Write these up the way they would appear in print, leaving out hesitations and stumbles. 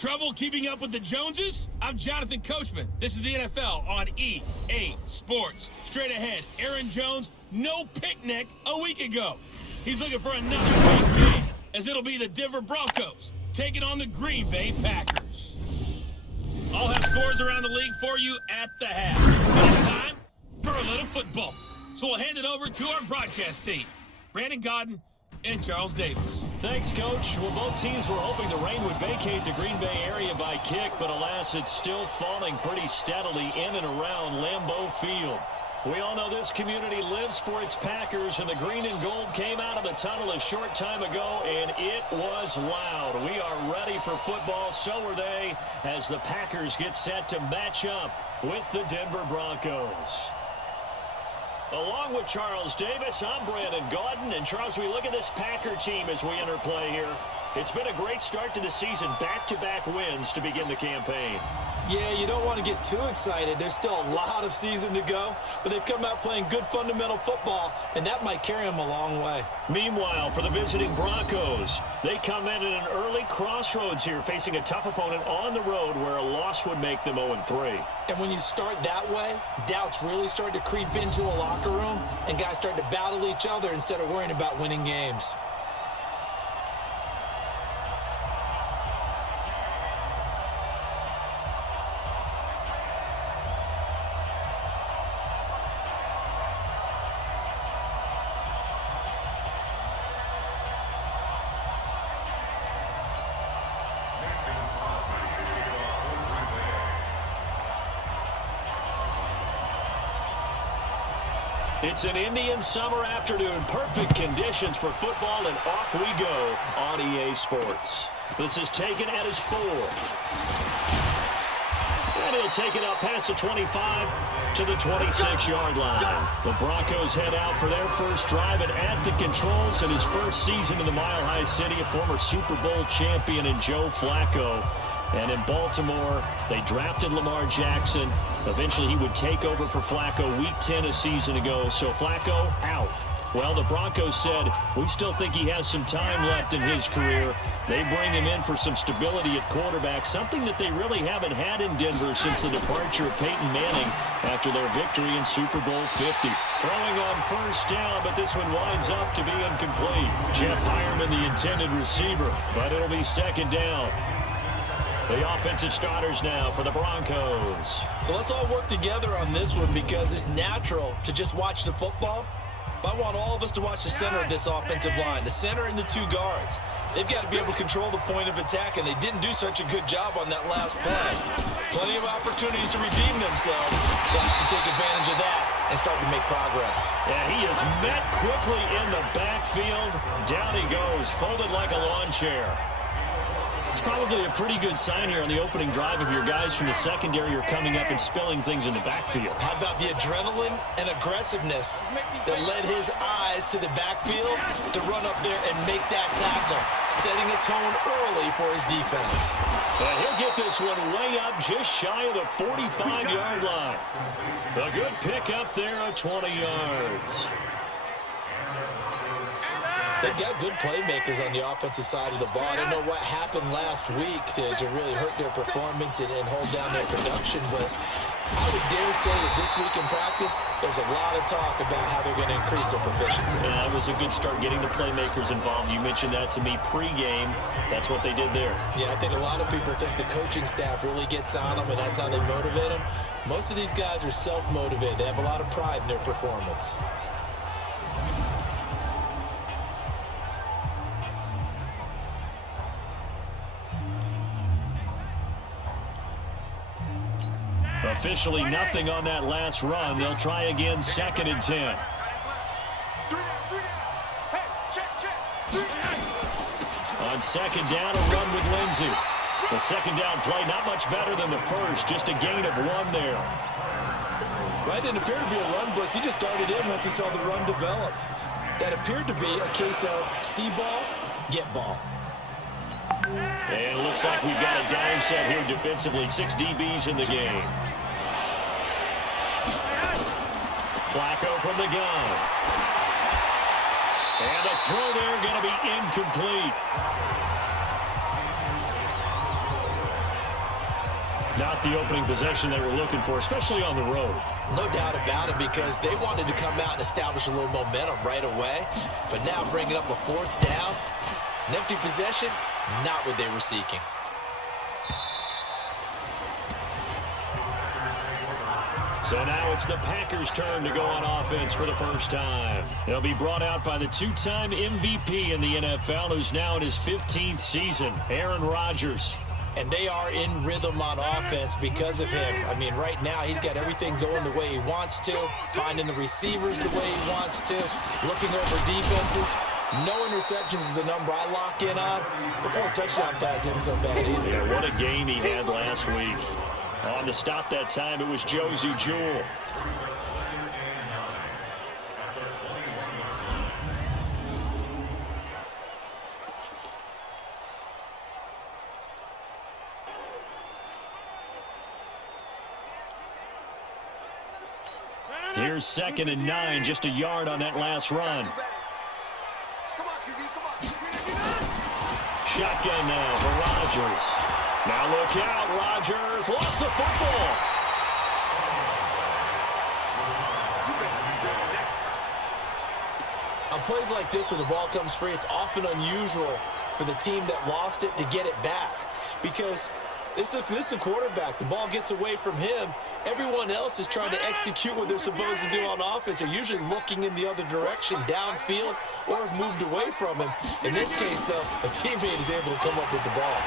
Trouble keeping up with the Joneses? I'm Jonathan Coachman. This is the NFL on EA Sports. Straight ahead, Aaron Jones, no picnic a week ago. He's looking for another big game, as it'll be the Denver Broncos taking on the Green Bay Packers. I'll have scores around the league for you at the half. But it's time for a little football. So we'll hand it over to our broadcast team, Brandon Godden and Charles Davis. Thanks, Coach. Well, both teams were hoping the rain would vacate the Green Bay area by kick, but alas, it's still falling pretty steadily in and around Lambeau Field. We all know this community lives for its Packers, and the green and gold came out of the tunnel a short time ago, and it was loud. We are ready for football, so are they, as the Packers get set to match up with the Denver Broncos. Along with Charles Davis, I'm Brandon Godden. And Charles, we look at this Packer team as we enter play here. It's been a great start to the season, back-to-back wins to begin the campaign. Yeah, you don't want to get too excited. There's still a lot of season to go, but they've come out playing good fundamental football, and that might carry them a long way. Meanwhile, for the visiting Broncos, they come in at an early crossroads here, facing a tough opponent on the road where a loss would make them 0-3. And when you start that way, doubts really start to creep into a locker room, and guys start to battle each other instead of worrying about winning games. It's an Indian summer afternoon. Perfect conditions for football, and off we go on EA Sports. This is taken at his 4. And he'll take it up past the 25 to the 26-yard line. The Broncos head out for their first drive, and at the controls in his first season in the Mile High City, a former Super Bowl champion in Joe Flacco. And in Baltimore, they drafted Lamar Jackson. Eventually, he would take over for Flacco week 10 a season ago. So Flacco out. Well, the Broncos said, we still think he has some time left in his career. They bring him in for some stability at quarterback, something that they really haven't had in Denver since the departure of Peyton Manning after their victory in Super Bowl 50. Throwing on first down, but this one winds up to be incomplete. Jeff Hireman, the intended receiver, but it'll be second down. The offensive starters now for the Broncos. So let's all work together on this one because it's natural to just watch the football. But I want all of us to watch the center of this offensive line, the center and the 2 guards. They've got to be able to control the point of attack, and they didn't do such a good job on that last play. Plenty of opportunities to redeem themselves. They'll have to take advantage of that and start to make progress. Yeah, he is met quickly in the backfield. Down he goes, folded like a lawn chair. It's probably a pretty good sign here on the opening drive of your guys from the secondary are coming up and spilling things in the backfield. How about the adrenaline and aggressiveness that led his eyes to the backfield to run up there and make that tackle, setting a tone early for his defense. And he'll get this one way up just shy of the 45-yard line. A good pick up there of 20 yards. They've got good playmakers on the offensive side of the ball. I don't know what happened last week to really hurt their performance and hold down their production, but I would dare say that this week in practice, there's a lot of talk about how they're going to increase their proficiency. Yeah, that was a good start getting the playmakers involved. You mentioned that to me pregame. That's what they did there. Yeah, I think a lot of people think the coaching staff really gets on them, and that's how they motivate them. Most of these guys are self-motivated. They have a lot of pride in their performance. Officially nothing on that last run. They'll try again, 2nd and 10. On 2nd down, a run with Lindsey. The 2nd down play, not much better than the first, just a gain of 1 there. Well, it didn't appear to be a run blitz. He just started in once he saw the run develop. That appeared to be a case of see ball, get ball. And it looks like we've got a down set here defensively. 6 DBs in the game. Flacco from the gun. And the throw there going to be incomplete. not the opening possession they were looking for, especially on the road. No doubt about it, because they wanted to come out and establish a little momentum right away. But now bringing up a fourth down, an empty possession, not what they were seeking. So now it's the Packers' turn to go on offense for the first time. They'll be brought out by the two-time MVP in the NFL, who's now in his 15th season, Aaron Rodgers. And they are in rhythm on offense because of him. I mean, right now, he's got everything going the way he wants to, finding the receivers the way he wants to, looking over defenses. No interceptions is the number I lock in on. The 4 touchdown pass isn't so bad either. Yeah, what a game he had last week. On to stop that time, it was Josie Jewell. Here's 2nd and 9, just a yard on that last run. Shotgun now for Rodgers. Now look out, Rodgers lost the football. On plays like this, when the ball comes free, it's often unusual for the team that lost it to get it back, because this is the quarterback. The ball gets away from him. Everyone else is trying to execute what they're supposed to do on offense. They're usually looking in the other direction, downfield, or have moved away from him. In this case, though, a teammate is able to come up with the ball.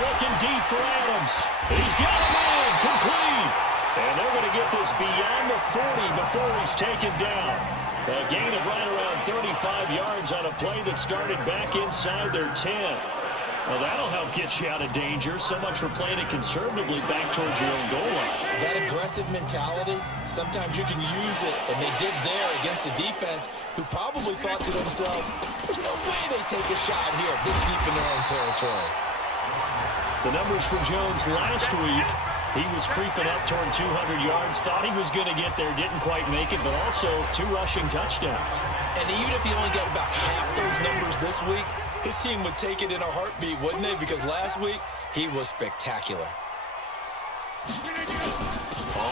Looking deep for Adams. He's got him in, complete. And they're going to get this beyond the 40 before he's taken down. A gain of right around 35 yards on a play that started back inside their 10. Well, that'll help get you out of danger. So much for playing it conservatively back towards your own goal line. That aggressive mentality, sometimes you can use it, and they did there against a defense who probably thought to themselves, there's no way they take a shot here this deep in their own territory. The numbers for Jones last week, he was creeping up toward 200 yards, thought he was going to get there, didn't quite make it, but also 2 rushing touchdowns. And even if he only got about half those numbers this week, his team would take it in a heartbeat, wouldn't they? Because last week, he was spectacular.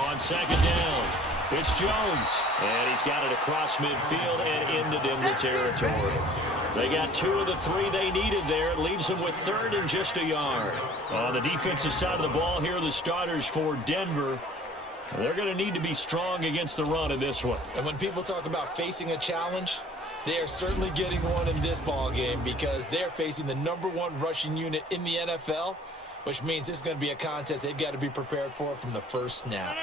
On 2nd down, it's Jones. And he's got it across midfield and into Denver territory. They got 2 of the 3 they needed there. It leaves them with 3rd and just a yard. On the defensive side of the ball, here are the starters for Denver. They're going to need to be strong against the run in this one. And when people talk about facing a challenge, they are certainly getting one in this ball game, because they're facing the #1 rushing unit in the NFL, which means this is going to be a contest they've got to be prepared for from the first snap.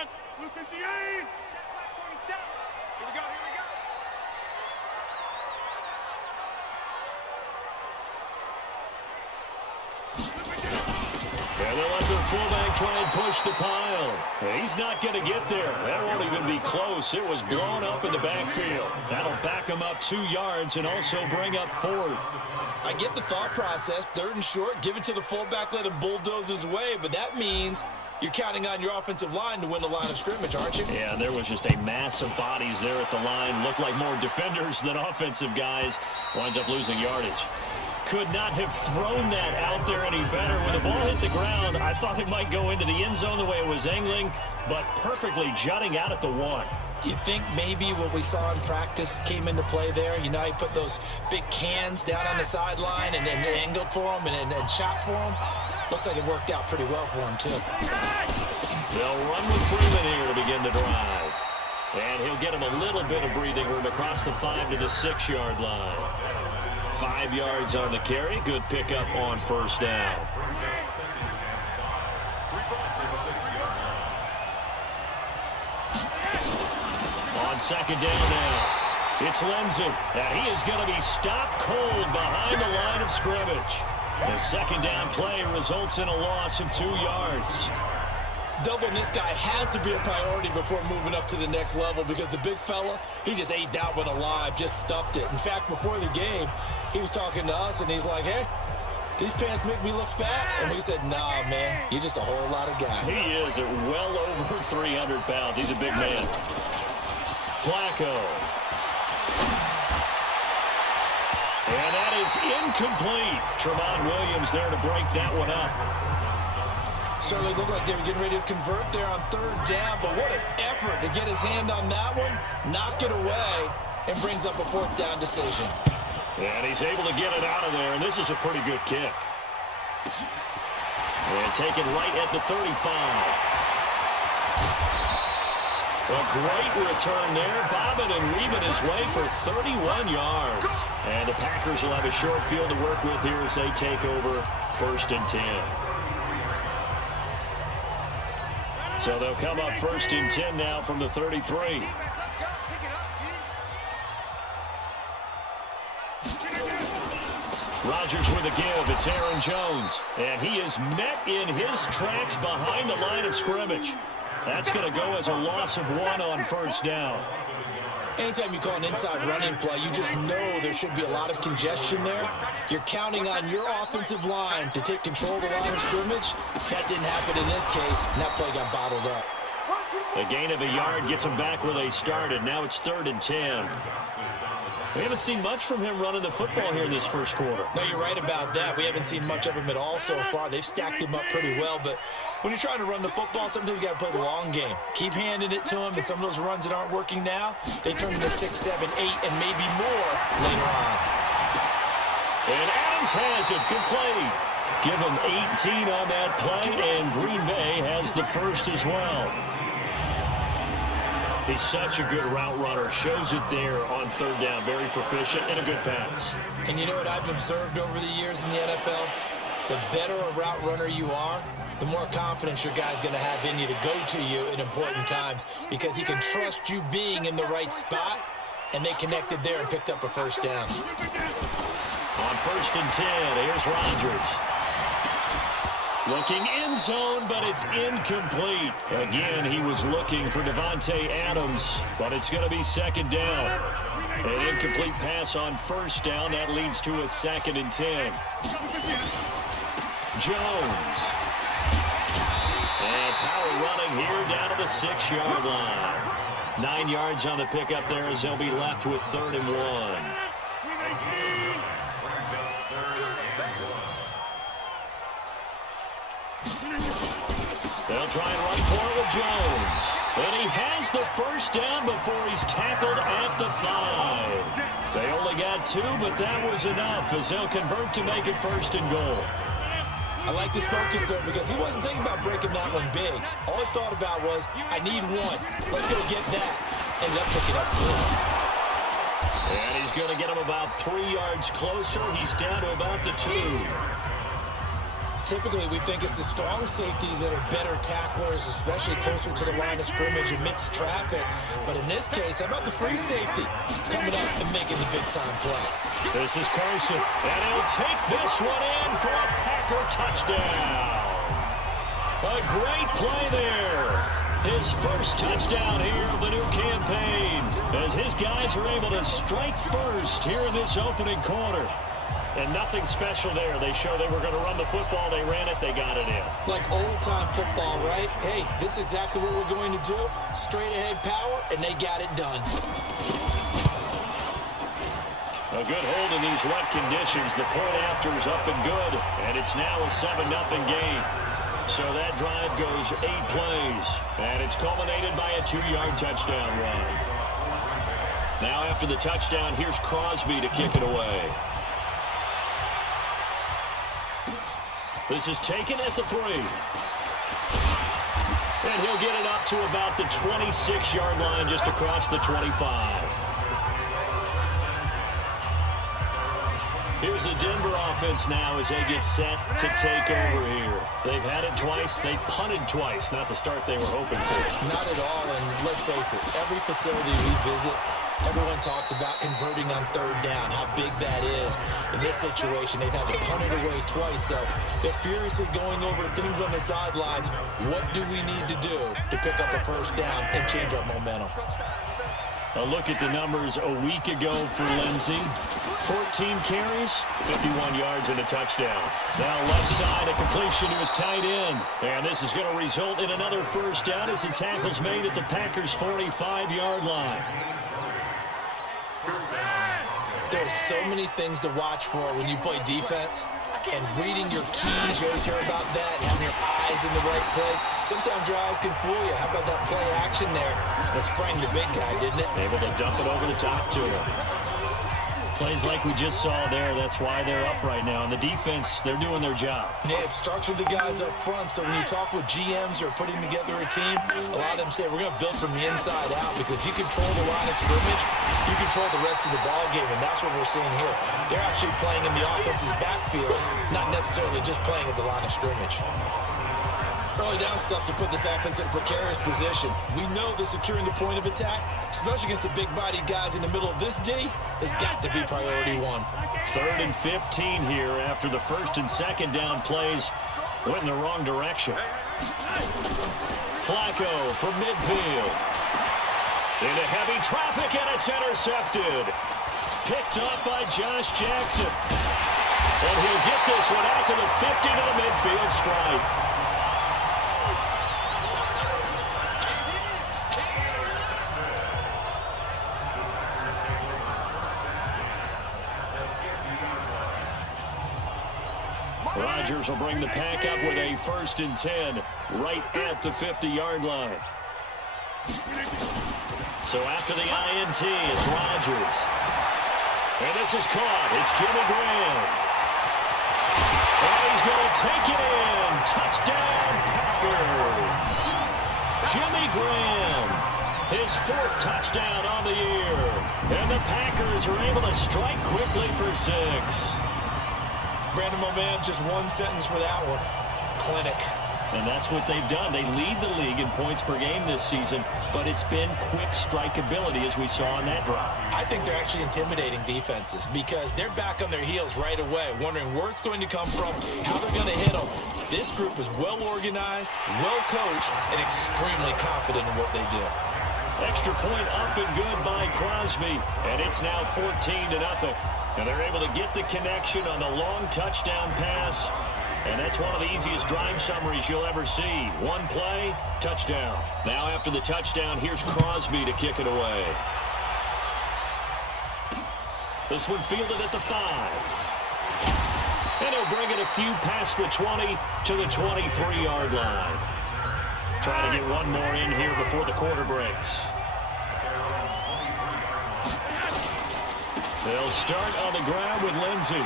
And they'll let their fullback try and push the pile. And he's not going to get there. That won't even be close. It was blown up in the backfield. That'll back him up 2 yards and also bring up 4th. I get the thought process. 3rd and short, give it to the fullback, let him bulldoze his way. But that means you're counting on your offensive line to win the line of scrimmage, aren't you? Yeah, there was just a mass of bodies there at the line. Looked like more defenders than offensive guys. Winds up losing yardage. Could not have thrown that out there any better. When the ball hit the ground, I thought it might go into the end zone the way it was angling, but perfectly jutting out at the 1. You think maybe what we saw in practice came into play there? You know, he put those big cans down on the sideline and then angled for him and shot for him. Looks like it worked out pretty well for him, too. They'll run with Freeman here to begin the drive. And he'll get him a little bit of breathing room across the 5 to the 6-yard line. 5 yards on the carry. Good pickup on 1st down. On 2nd down now, it's Lindsey. And he is going to be stopped cold behind the line of scrimmage. The 2nd down play results in a loss of 2 yards. Doubling this guy has to be a priority before moving up to the next level, because the big fella, he just ate that one alive, just stuffed it. In fact, before the game, he was talking to us, and he's like, hey, these pants make me look fat. And we said, nah, man, you're just a whole lot of guy. He is at well over 300 pounds. He's a big man. Flacco. And that is incomplete. Tremont Williams there to break that one up. Certainly looked like they were getting ready to convert there on third down, but what an effort to get his hand on that one, knock it away, and brings up a fourth down decision. And he's able to get it out of there, and this is a pretty good kick. And taken right at the 35. A great return there, bobbing and weaving his way for 31 yards. And the Packers will have a short field to work with here as they take over 1st and 10. So they'll come up 1st and 10 now from the 33. Rodgers with a give. It's Aaron Jones. And he is met in his tracks behind the line of scrimmage. That's going to go as a loss of 1 on 1st down. Anytime you call an inside running play, you just know there should be a lot of congestion there. You're counting on your offensive line to take control of the line of scrimmage. That didn't happen in this case, and that play got bottled up. A gain of a yard gets them back where they started. Now it's 3rd and 10. We haven't seen much from him running the football here in this first quarter. No, you're right about that. We haven't seen much of him at all so far. They've stacked him up pretty well, but when you're trying to run the football, sometimes you got to play the long game. Keep handing it to him, and some of those runs that aren't working now, they turn into 6, 7, 8, and maybe more later on. And Adams has it. Good play. Give him 18 on that play, and Green Bay has the first as well. He's such a good route runner. Shows it there on 3rd down. Very proficient and a good pass. And you know what I've observed over the years in the NFL? The better a route runner you are, the more confidence your guy's going to have in you to go to you in important times because he can trust you being in the right spot, and they connected there and picked up a 1st down. On 1st and 10, here's Rodgers. Looking end zone, but it's incomplete. Again, he was looking for Devontae Adams, but it's going to be 2nd down. An incomplete pass on 1st down. That leads to a 2nd and 10. Jones. And power running here down to the 6-yard line. 9 yards on the pickup there as they'll be left with 3rd and 1. They'll try and run for it with Jones. And he has the 1st down before he's tackled at the 5. They only got 2, but that was enough as they'll convert to make it 1st and goal. I like this focus there because he wasn't thinking about breaking that one big. All he thought about was, I need 1. Let's go get that. Ended up picking up 2. And he's going to get him about 3 yards closer. He's down to about the 2. Typically, we think it's the strong safeties that are better tacklers, especially closer to the line of scrimmage amidst traffic. But in this case, how about the free safety coming up and making the big-time play? This is Carson, and he'll take this one in for a Packer touchdown. A great play there. His first touchdown here of the new campaign as his guys are able to strike first here in this opening quarter. And nothing special there. They showed they were going to run the football. They ran it. They got it in. Like old-time football, right? Hey, this is exactly what we're going to do. Straight-ahead power, and they got it done. A good hold in these wet conditions. The point after is up and good. And it's now a 7-0 game. So that drive goes 8 plays. And it's culminated by a 2-yard touchdown run. Now after the touchdown, here's Crosby to kick it away. This is taken at the 3. And he'll get it up to about the 26-yard line just across the 25. Here's the Denver offense now as they get set to take over here. They've had it twice. They've punted twice. Not the start they were hoping for. Not at all, and let's face it, every facility we visit, everyone talks about converting on 3rd down, how big that is. In this situation, they've had to punt it away twice, so they're furiously going over things on the sidelines. What do we need to do to pick up a 1st down and change our momentum? A look at the numbers a week ago for Lindsey. 14 carries, 51 yards and a touchdown. Now left side, a completion to his tight end. And this is going to result in another 1st down as the tackle's made at the Packers' 45-yard line. There's so many things to watch for when you play defense. And reading your keys, you always hear about that, having your eyes in the right place. Sometimes your eyes can fool you. How about that play action there? It sprang the big guy, didn't it? Able to dump it over the top to him. Plays like we just saw there, that's why they're up right now. And the defense, they're doing their job. Yeah, it starts with the guys up front. So when you talk with GMs or putting together a team, a lot of them say we're going to build from the inside out, because if you control the line of scrimmage, you control the rest of the ball game, and that's what we're seeing here. They're actually playing in the offense's backfield, not necessarily just playing at the line of scrimmage. Early down stuff to put this offense in a precarious position. We know that securing the point of attack, especially against the big-bodied guys in the middle of this D, has got to be priority one. 3rd and 15 here after the 1st and 2nd down plays went in the wrong direction. Flacco from midfield. Into heavy traffic, and it's intercepted. Picked up by Josh Jackson. And he'll get this one out to the 50 to the midfield stripe. Rodgers will bring the pack up with a 1st and 10 right at the 50-yard line. So after the INT, it's Rodgers. And this is caught. It's Jimmy Graham. And he's going to take it in. Touchdown, Packers. Jimmy Graham, his 4th touchdown on the year. And the Packers are able to strike quickly for 6. Brandon, my man, just one sentence for that one. Clinic. And that's what they've done. They lead the league in points per game this season, but it's been quick strikeability as we saw on that drive. I think they're actually intimidating defenses because they're back on their heels right away, wondering where it's going to come from, how they're going to hit them. This group is well organized, well coached, and extremely confident in what they do. Extra point up and good by Crosby, and it's now 14-0. And they're able to get the connection on the long touchdown pass. And that's one of the easiest drive summaries you'll ever see. One play, touchdown. Now after the touchdown, here's Crosby to kick it away. This one fielded at the 5. And he'll bring it a few past the 20 to the 23-yard line. Trying to get one more in here before the quarter breaks. They'll start on the ground with Lindsey.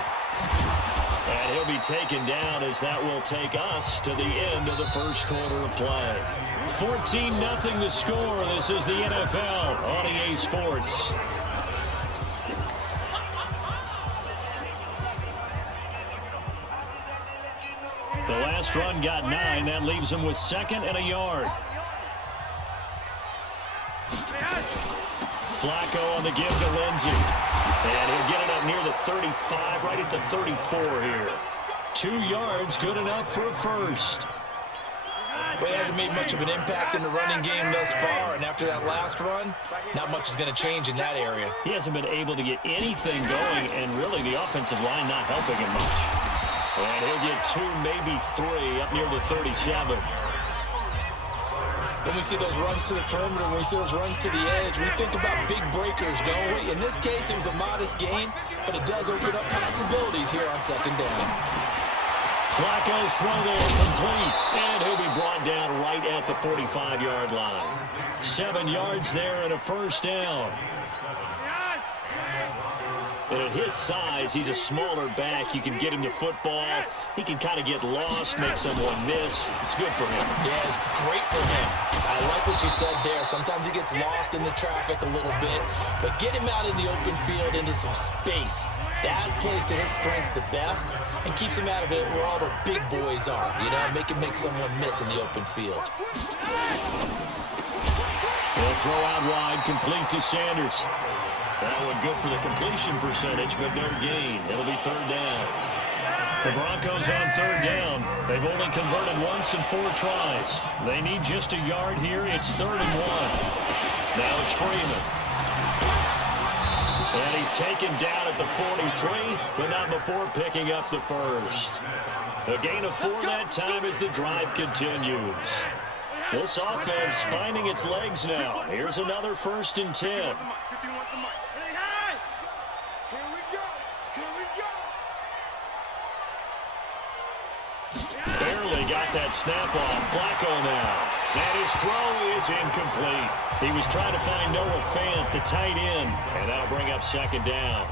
And he'll be taken down as that will take us to the end of the 1st quarter of play. 14-0 the score. This is the NFL on EA Sports. The last run got 9. That leaves him with 2nd and a yard. Flacco on the give to Lindsey. And he'll get it up near the 35, right at the 34 here. 2 yards, good enough for a 1st. Well, he hasn't made much of an impact in the running game thus far, and after that last run, not much is going to change in that area. He hasn't been able to get anything going, and really the offensive line not helping him much. And he'll get 2, maybe 3, up near the 37. When we see those runs to the perimeter, when we see those runs to the edge, we think about big breakers, don't we? In this case, it was a modest gain, but it does open up possibilities here on 2nd down. Flacco's throw there complete, and he'll be brought down right at the 45-yard line. 7 yards there and a 1st down. And at his size, he's a smaller back. You can get him the football. He can kind of get lost, make someone miss. It's good for him. Yeah, it's great for him. I like what you said there. Sometimes he gets lost in the traffic a little bit, but get him out in the open field into some space. That plays to his strengths the best and keeps him out of it where all the big boys are, you know, make someone miss in the open field. They'll throw out wide, complete to Sanders. That one good for the completion percentage, but no gain. It'll be 3rd down. The Broncos on 3rd down. They've only converted once in 4 tries. They need just a yard here. It's 3rd and 1. Now it's Freeman. And he's taken down at the 43, but not before picking up the 1st. A gain of 4 that time as the drive continues. This offense finding its legs now. Here's another 1st and 10. got that snap off. Flacco now. And his throw is incomplete. He was trying to find Noah Fant, the tight end, and that'll bring up second down.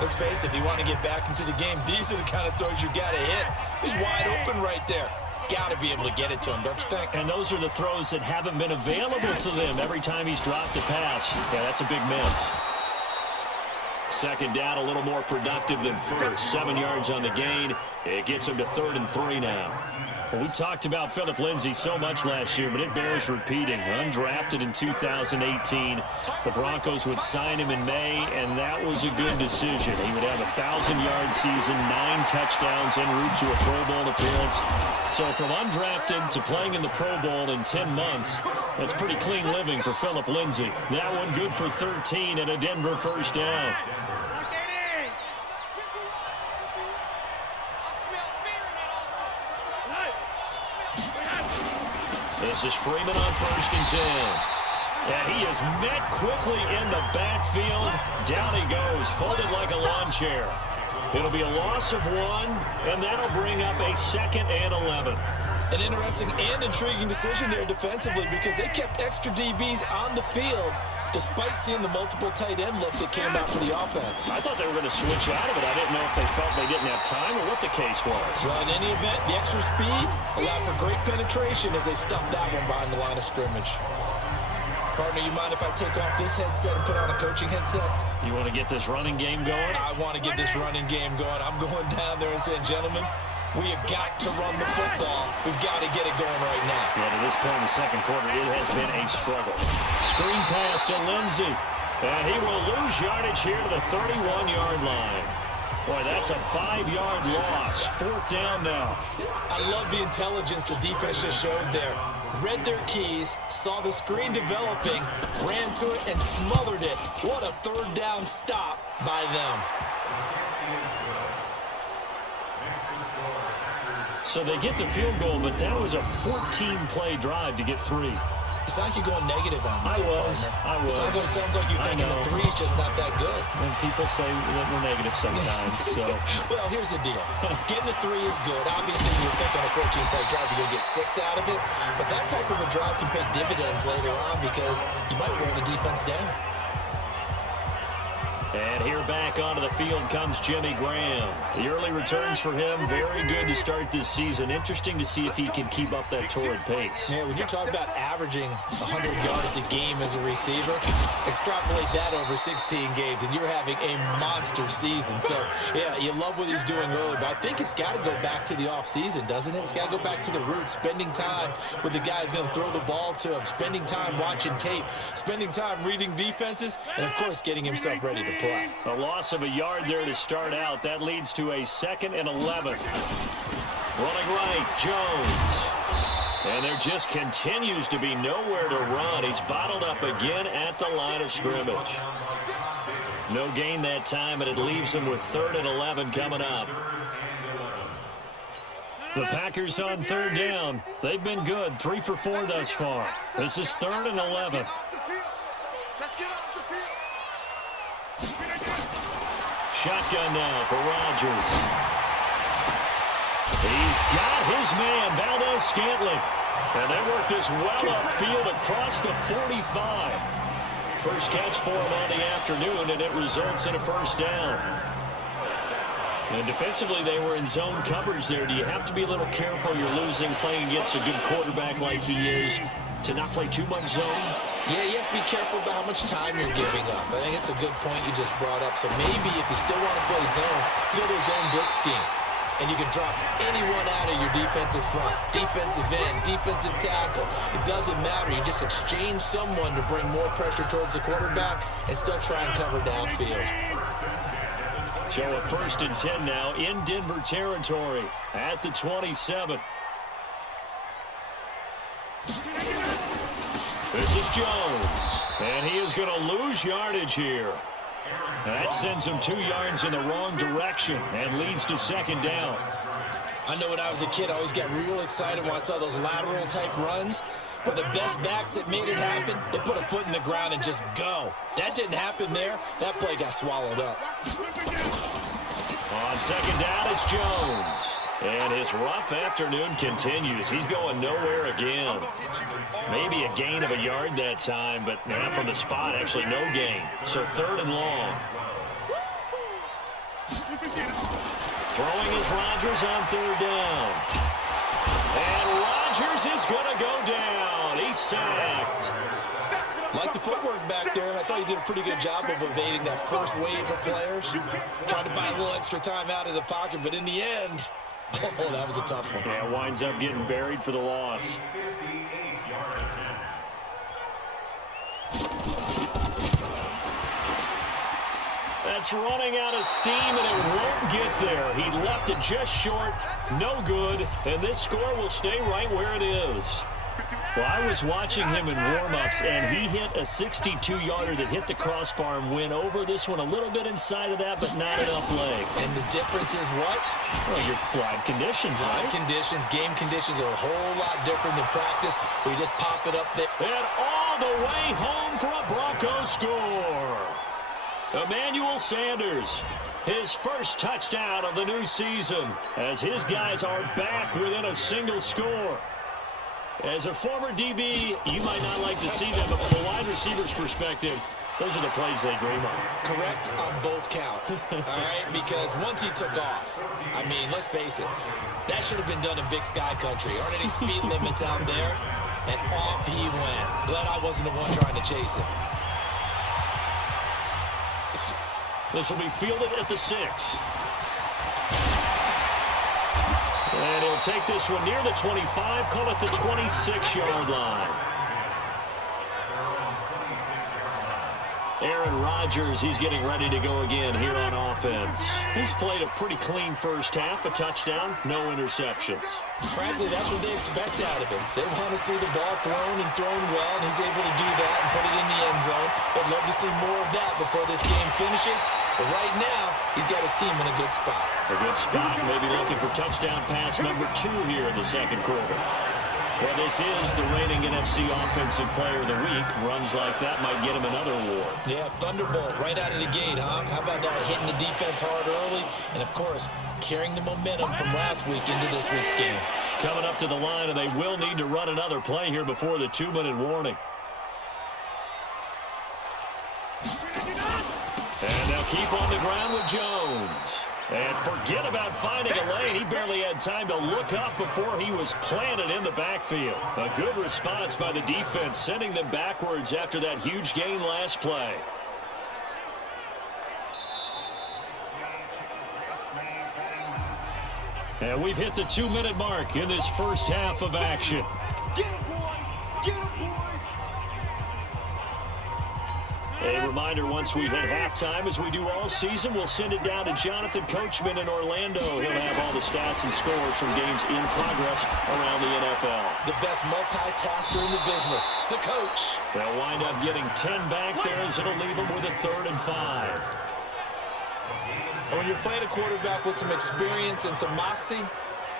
Let's face it, if you want to get back into the game, these are the kind of throws you got to hit. He's wide open right there. Got to be able to get it to him, don't you think? And those are the throws that haven't been available to them every time he's dropped a pass. Yeah, that's a big miss. Second down, a little more productive than first. 7 yards on the gain. It gets him to 3rd and 3 now. Well, we talked about Phillip Lindsay so much last year, but it bears repeating. Undrafted in 2018. The Broncos would sign him in May, and that was a good decision. He would have a 1,000-yard season, 9 touchdowns, en route to a Pro Bowl appearance. So from undrafted to playing in the Pro Bowl in 10 months, that's pretty clean living for Phillip Lindsay. That one good for 13 and a Denver first down. This is Freeman on 1st and 10. And he is met quickly in the backfield. Down he goes, folded like a lawn chair. It'll be a loss of 1, and that'll bring up a 2nd and 11. An interesting and intriguing decision there defensively because they kept extra DBs on the field despite seeing the multiple tight end look that came out for the offense. I thought they were going to switch out of it. I didn't know if they felt they didn't have time or what the case was. Well, in any event, the extra speed allowed for great penetration as they stuffed that one behind the line of scrimmage. Partner, you mind if I take off this headset and put on a coaching headset? You want to get this running game going? I want to get this running game going. I'm going down there and saying, gentlemen, we have got to run the football. We've got to get it going right now. Yeah, to this point in the second quarter, it has been a struggle. Screen pass to Lindsay. And he will lose yardage here to the 31-yard line. Boy, that's a 5-yard loss. 4th down now. I love the intelligence the defense just showed there. Read their keys, saw the screen developing, ran to it, and smothered it. What a 3rd down stop by them. So they get the field goal, but that was a 14-play drive to get 3. It sounds like you're going negative on me. I was. It sounds like you're thinking the 3 is just not that good. And people say that we're negative sometimes. So. Well, here's the deal. Getting the 3 is good. Obviously, you're thinking a 14-play drive, you're going to get 6 out of it. But that type of a drive can pay dividends later on because you might wear the defense down. And here back onto the field comes Jimmy Graham. The early returns for him, very good to start this season. Interesting to see if he can keep up that torrid pace. Yeah, when you talk about averaging 100 yards a game as a receiver, extrapolate that over 16 games, and you're having a monster season. So, yeah, you love what he's doing early, but I think it's got to go back to the offseason, doesn't it? It's got to go back to the roots, spending time with the guy who's going to throw the ball to him, spending time watching tape, spending time reading defenses, and, of course, getting himself ready to play. A loss of a yard there to start out. That leads to a 2nd and 11. Running right, Jones. And there just continues to be nowhere to run. He's bottled up again at the line of scrimmage. No gain that time, and it leaves him with 3rd and 11 coming up. The Packers on 3rd down. They've been good, 3 for 4 thus far. This is 3rd and 11. Shotgun now for Rodgers. He's got his man, Valdez-Scantling. And they work this well upfield across the 45. First catch for him on the afternoon, and it results in a first down. And defensively, they were in zone coverage there. Do you have to be a little careful? You're losing, playing against a good quarterback like he is, to not play too much zone? Yeah, you have to be careful about how much time you're giving up. I think it's a good point you just brought up. So maybe if you still want to play zone, you go to a zone blitz scheme. And you can drop anyone out of your defensive front, defensive end, defensive tackle. It doesn't matter. You just exchange someone to bring more pressure towards the quarterback and still try and cover downfield. So a 1st and 10 now in Denver territory at the 27. This is Jones, and he is going to lose yardage here. That sends him 2 yards in the wrong direction and leads to 2nd down. I know when I was a kid, I always got real excited when I saw those lateral-type runs. But the best backs that made it happen, they put a foot in the ground and just go. That didn't happen there. That play got swallowed up. On 2nd down, it's Jones. And his rough afternoon continues. He's going nowhere again. Maybe a gain of a yard that time, but now from the spot, actually no gain. So 3rd and long. Throwing is Rodgers on 3rd down. And Rodgers is going to go down. He's sacked. Like the footwork back there, I thought he did a pretty good job of evading that first wave of players. Tried to buy a little extra time out of the pocket, but in the end, oh, that was a tough one. Yeah, winds up getting buried for the loss. That's running out of steam, and it won't get there. He left it just short, no good, and this score will stay right where it is. Well, I was watching him in warm-ups, and he hit a 62-yarder that hit the crossbar and went over. This one a little bit inside of that, but not enough leg. And the difference is what? Well, your live conditions, right? Live conditions, game conditions are a whole lot different than practice, where you just pop it up there. And all the way home for a Broncos score. Emmanuel Sanders, his first touchdown of the new season, as his guys are back within a single score. As a former DB, you might not like to see them, but from a wide receiver's perspective, those are the plays they dream of. Correct on both counts, all right? Because once he took off, I mean, let's face it, that should have been done in Big Sky Country. Aren't any speed limits out there? And off he went. Glad I wasn't the one trying to chase him. This will be fielded at the 6. And he'll take this one near the 25, call it the 26-yard line. Aaron Rodgers, he's getting ready to go again here on offense. He's played a pretty clean first half, a touchdown, no interceptions. Frankly, that's what they expect out of him. They want to see the ball thrown and thrown well, and he's able to do that and put it in the end zone. They'd love to see more of that before this game finishes. But right now, he's got his team in a good spot. A good spot, maybe looking for touchdown pass number 2 here in the second quarter. Well, this is the reigning NFC Offensive Player of the Week. Runs like that might get him another award. Yeah, Thunderbolt right out of the gate, huh? How about that, hitting the defense hard early? And, of course, carrying the momentum from last week into this week's game. Coming up to the line, and they will need to run another play here before the 2-minute warning. And they'll keep on the ground with Jones. And forget about finding a lane. He barely had time to look up before he was planted in the backfield. A good response by the defense, sending them backwards after that huge gain last play. And we've hit the 2-minute mark in this first half of action. A reminder, once we hit halftime, as we do all season, we'll send it down to Jonathan Coachman in Orlando. He'll have all the stats and scores from games in progress around the NFL. The best multitasker in the business, the coach. They'll wind up getting 10 back there, as it'll leave them with a 3rd and 5. And when you're playing a quarterback with some experience and some moxie,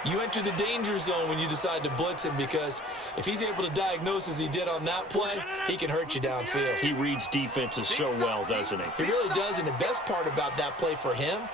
you enter the danger zone when you decide to blitz him, because if he's able to diagnose as he did on that play, he can hurt you downfield. He reads defenses so well, doesn't he? He really does, and the best part about that play for him,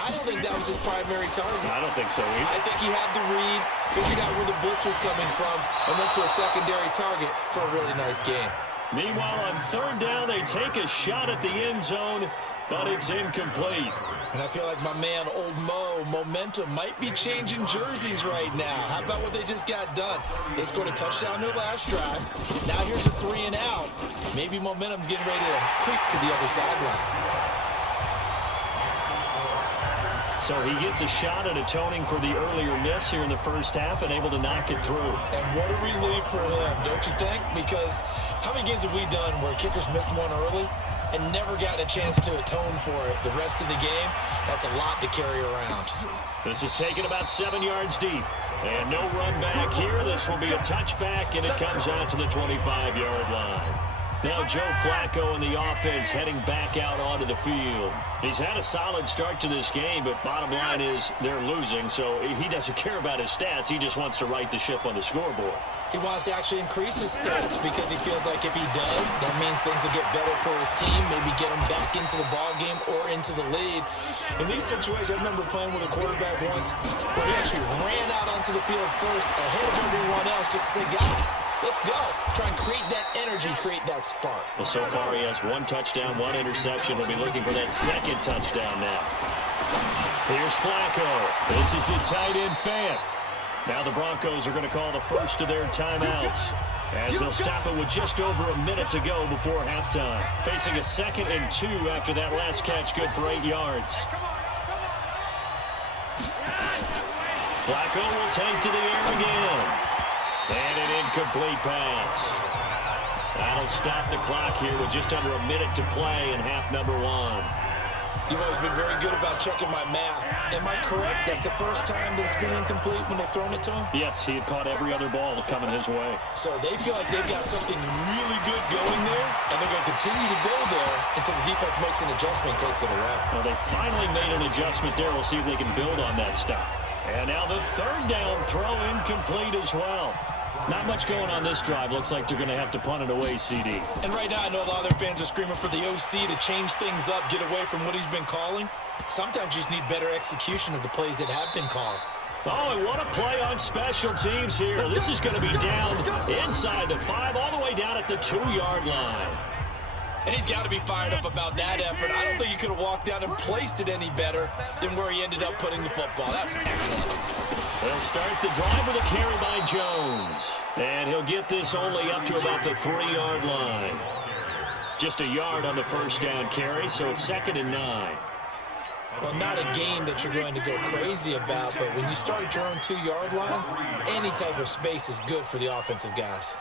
I don't think that was his primary target. I don't think so either. I think he had the read, figured out where the blitz was coming from, and went to a secondary target for a really nice gain. Meanwhile, on 3rd down, they take a shot at the end zone, but it's incomplete. And I feel like my man, Old Mo, momentum might be changing jerseys right now. How about what they just got done? They scored a touchdown their last drive. Now here's a 3 and out. Maybe momentum's getting ready to creep to the other sideline. So he gets a shot at atoning for the earlier miss here in the first half and able to knock it through. And what a relief for him, don't you think? Because how many games have we done where kickers missed one early and never gotten a chance to atone for it the rest of the game? That's a lot to carry around. This is taken about 7 yards deep. And no run back here. This will be a touchback, and it comes out to the 25-yard line. Now Joe Flacco and the offense heading back out onto the field. He's had a solid start to this game, but bottom line is they're losing, so he doesn't care about his stats. He just wants to right the ship on the scoreboard. He wants to actually increase his stats because he feels like if he does, that means things will get better for his team, maybe get him back into the ball game or into the lead. In these situations, I remember playing with a quarterback once where he actually ran out onto the field first ahead of everyone else just to say, guys, let's go. Try and create that energy, create that spark. Well, so far he has 1 touchdown, 1 interception. He'll be looking for that second touchdown now. Here's Flacco. This is the tight end fan. Now the Broncos are going to call the first of their timeouts as they'll stop it with just over a minute to go before halftime. Facing a 2nd and 2 after that last catch, good for 8 yards. Flacco will take to the air again. And an incomplete pass. That'll stop the clock here with just under a minute to play in half number 1. You've always been very good about checking my math. Am I correct? That's the first time that it's been incomplete when they've thrown it to him? Yes, he had caught every other ball coming his way. So they feel like they've got something really good going there, and they're going to continue to go there until the defense makes an adjustment and takes it away. Well, they finally made an adjustment there. We'll see if they can build on that stop. And now the 3rd down throw incomplete as well. Not much going on this drive. Looks like they're going to have to punt it away, CD. And right now, I know a lot of their fans are screaming for the OC to change things up, get away from what he's been calling. Sometimes you just need better execution of the plays that have been called. Oh, and what a play on special teams here. This is going to be down inside the 5, all the way down at the 2-yard line. And he's got to be fired up about that effort. I don't think he could have walked down and placed it any better than where he ended up putting the football. That's excellent. They'll start the drive with a carry by Jones. And he'll get this only up to about the 3-yard line. Just a yard on the first down carry, so it's 2nd and 9. Well, not a game that you're going to go crazy about, but when you start at your own 2-yard line, any type of space is good for the offensive guys.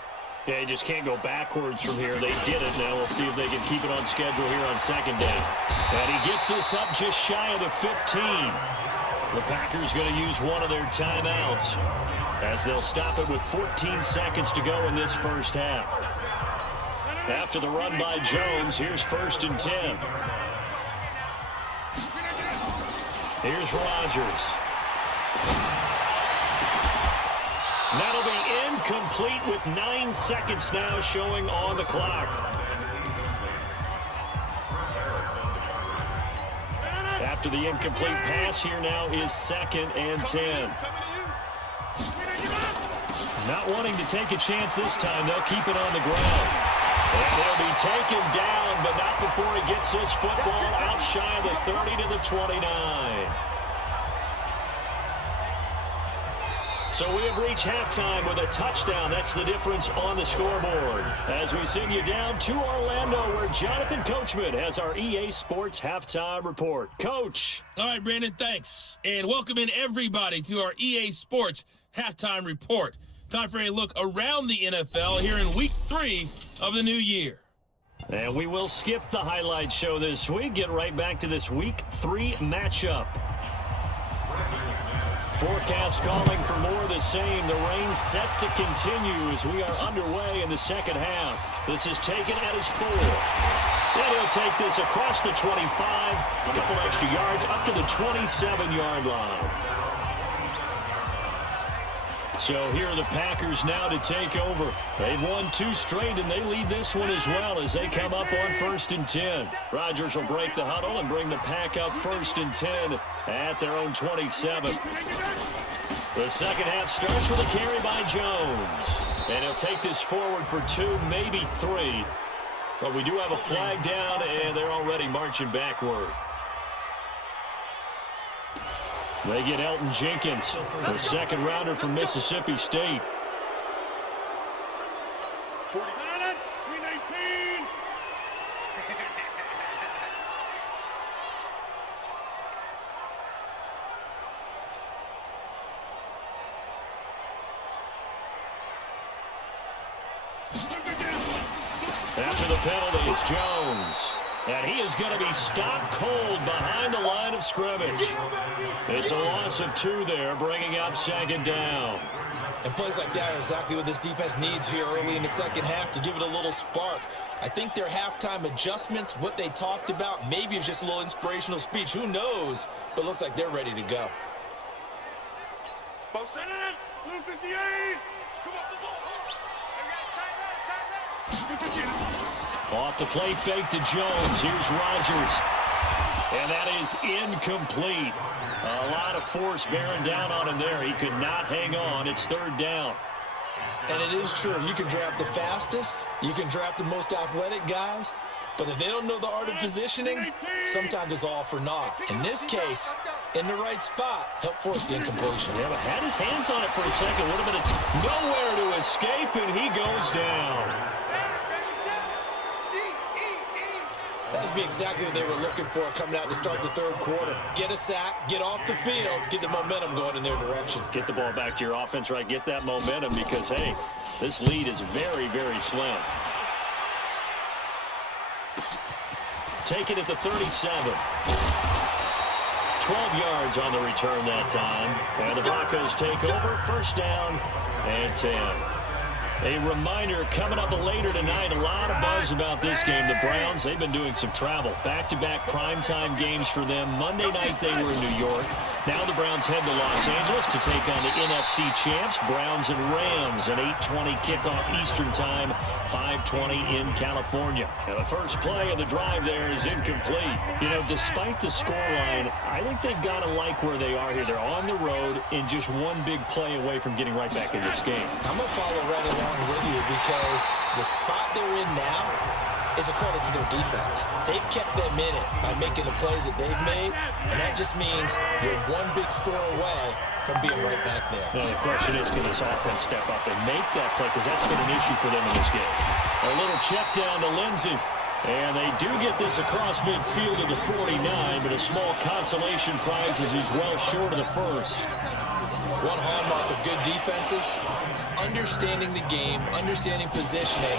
Yeah, you just can't go backwards from here. They did it. Now we'll see if they can keep it on schedule here on 2nd down. And he gets this up just shy of the 15. The Packers going to use one of their timeouts as they'll stop it with 14 seconds to go in this first half. After the run by Jones, here's 1st and 10. Here's Rodgers. That'll be incomplete with 9 seconds now showing on the clock. After the incomplete pass, here now is 2nd and 10. Not wanting to take a chance this time, they'll keep it on the ground. And he'll be taken down, but not before he gets his football out shy of the 30 to the 29. So we have reached halftime with a touchdown. That's the difference on the scoreboard. As we send you down to Orlando, where Jonathan Coachman has our EA Sports Halftime Report. Coach. All right, Brandon, thanks. And welcome in everybody to our EA Sports Halftime Report. Time for a look around the NFL here in Week 3 of the new year. And we will skip the highlight show this week. Get right back to this Week 3 matchup. Forecast calling for more of the same. The rain set to continue as we are underway in the second half. This is taken at his 4. And he'll take this across the 25. A couple extra yards up to the 27-yard line. So here are the Packers now to take over. They've won 2 straight, and they lead this one as well as they come up on 1st and 10. Rodgers will break the huddle and bring the Pack up 1st and 10 at their own 27. The second half starts with a carry by Jones. And he'll take this forward for 2, maybe 3. But we do have a flag down, and they're already marching backward. They get Elton Jenkins, the second rounder from Mississippi State. After the penalty, it's Jones. And he is going to be stopped cold behind the line of scrimmage. It's a loss of 2 there, bringing up 2nd down. And plays like that are exactly what this defense needs here early in the second half to give it a little spark. I think their halftime adjustments, what they talked about, maybe it's just a little inspirational speech. Who knows? But it looks like they're ready to go. Off the play fake to Jones. Here's Rodgers. And that is incomplete. A lot of force bearing down on him there. He could not hang on. It's third down. And it is true. You can draft the fastest. You can draft the most athletic guys. But if they don't know the art of positioning, sometimes it's all for naught. In this case, in the right spot, help force the incompletion. Yeah, but had his hands on it for a second. Would have been nowhere to escape, and he goes down. That would be exactly what they were looking for coming out to start the third quarter. Get a sack, get off the field, get the momentum going in their direction. Get the ball back to your offense, right? Get that momentum because, hey, this lead is very, very slim. Take it at the 37. 12 yards on the return that time. And the Broncos take over. First down and 10. A reminder, coming up later tonight, a lot of buzz about this game. The Browns, they've been doing some travel. Back-to-back primetime games for them. Monday night they were in New York. Now the Browns head to Los Angeles to take on the NFC champs, Browns and Rams. An 8:20 kickoff Eastern time, 5:20 in California. And the first play of the drive there is incomplete. You know, despite the scoreline, I think they've got to like where they are here. They're on the road and just one big play away from getting right back in this game. I'm going to follow right along with you because the spot they're in now is a credit to their defense. They've kept them in it by making the plays that they've made, and that just means you're one big score away from being right back there. Now the question is, can this offense step up and make that play? Because that's been an issue for them in this game. A little check down to Lindsey. And they do get this across midfield to the 49, but a small consolation prize as he's well short of the first. One hallmark of good defenses is understanding the game, understanding positioning,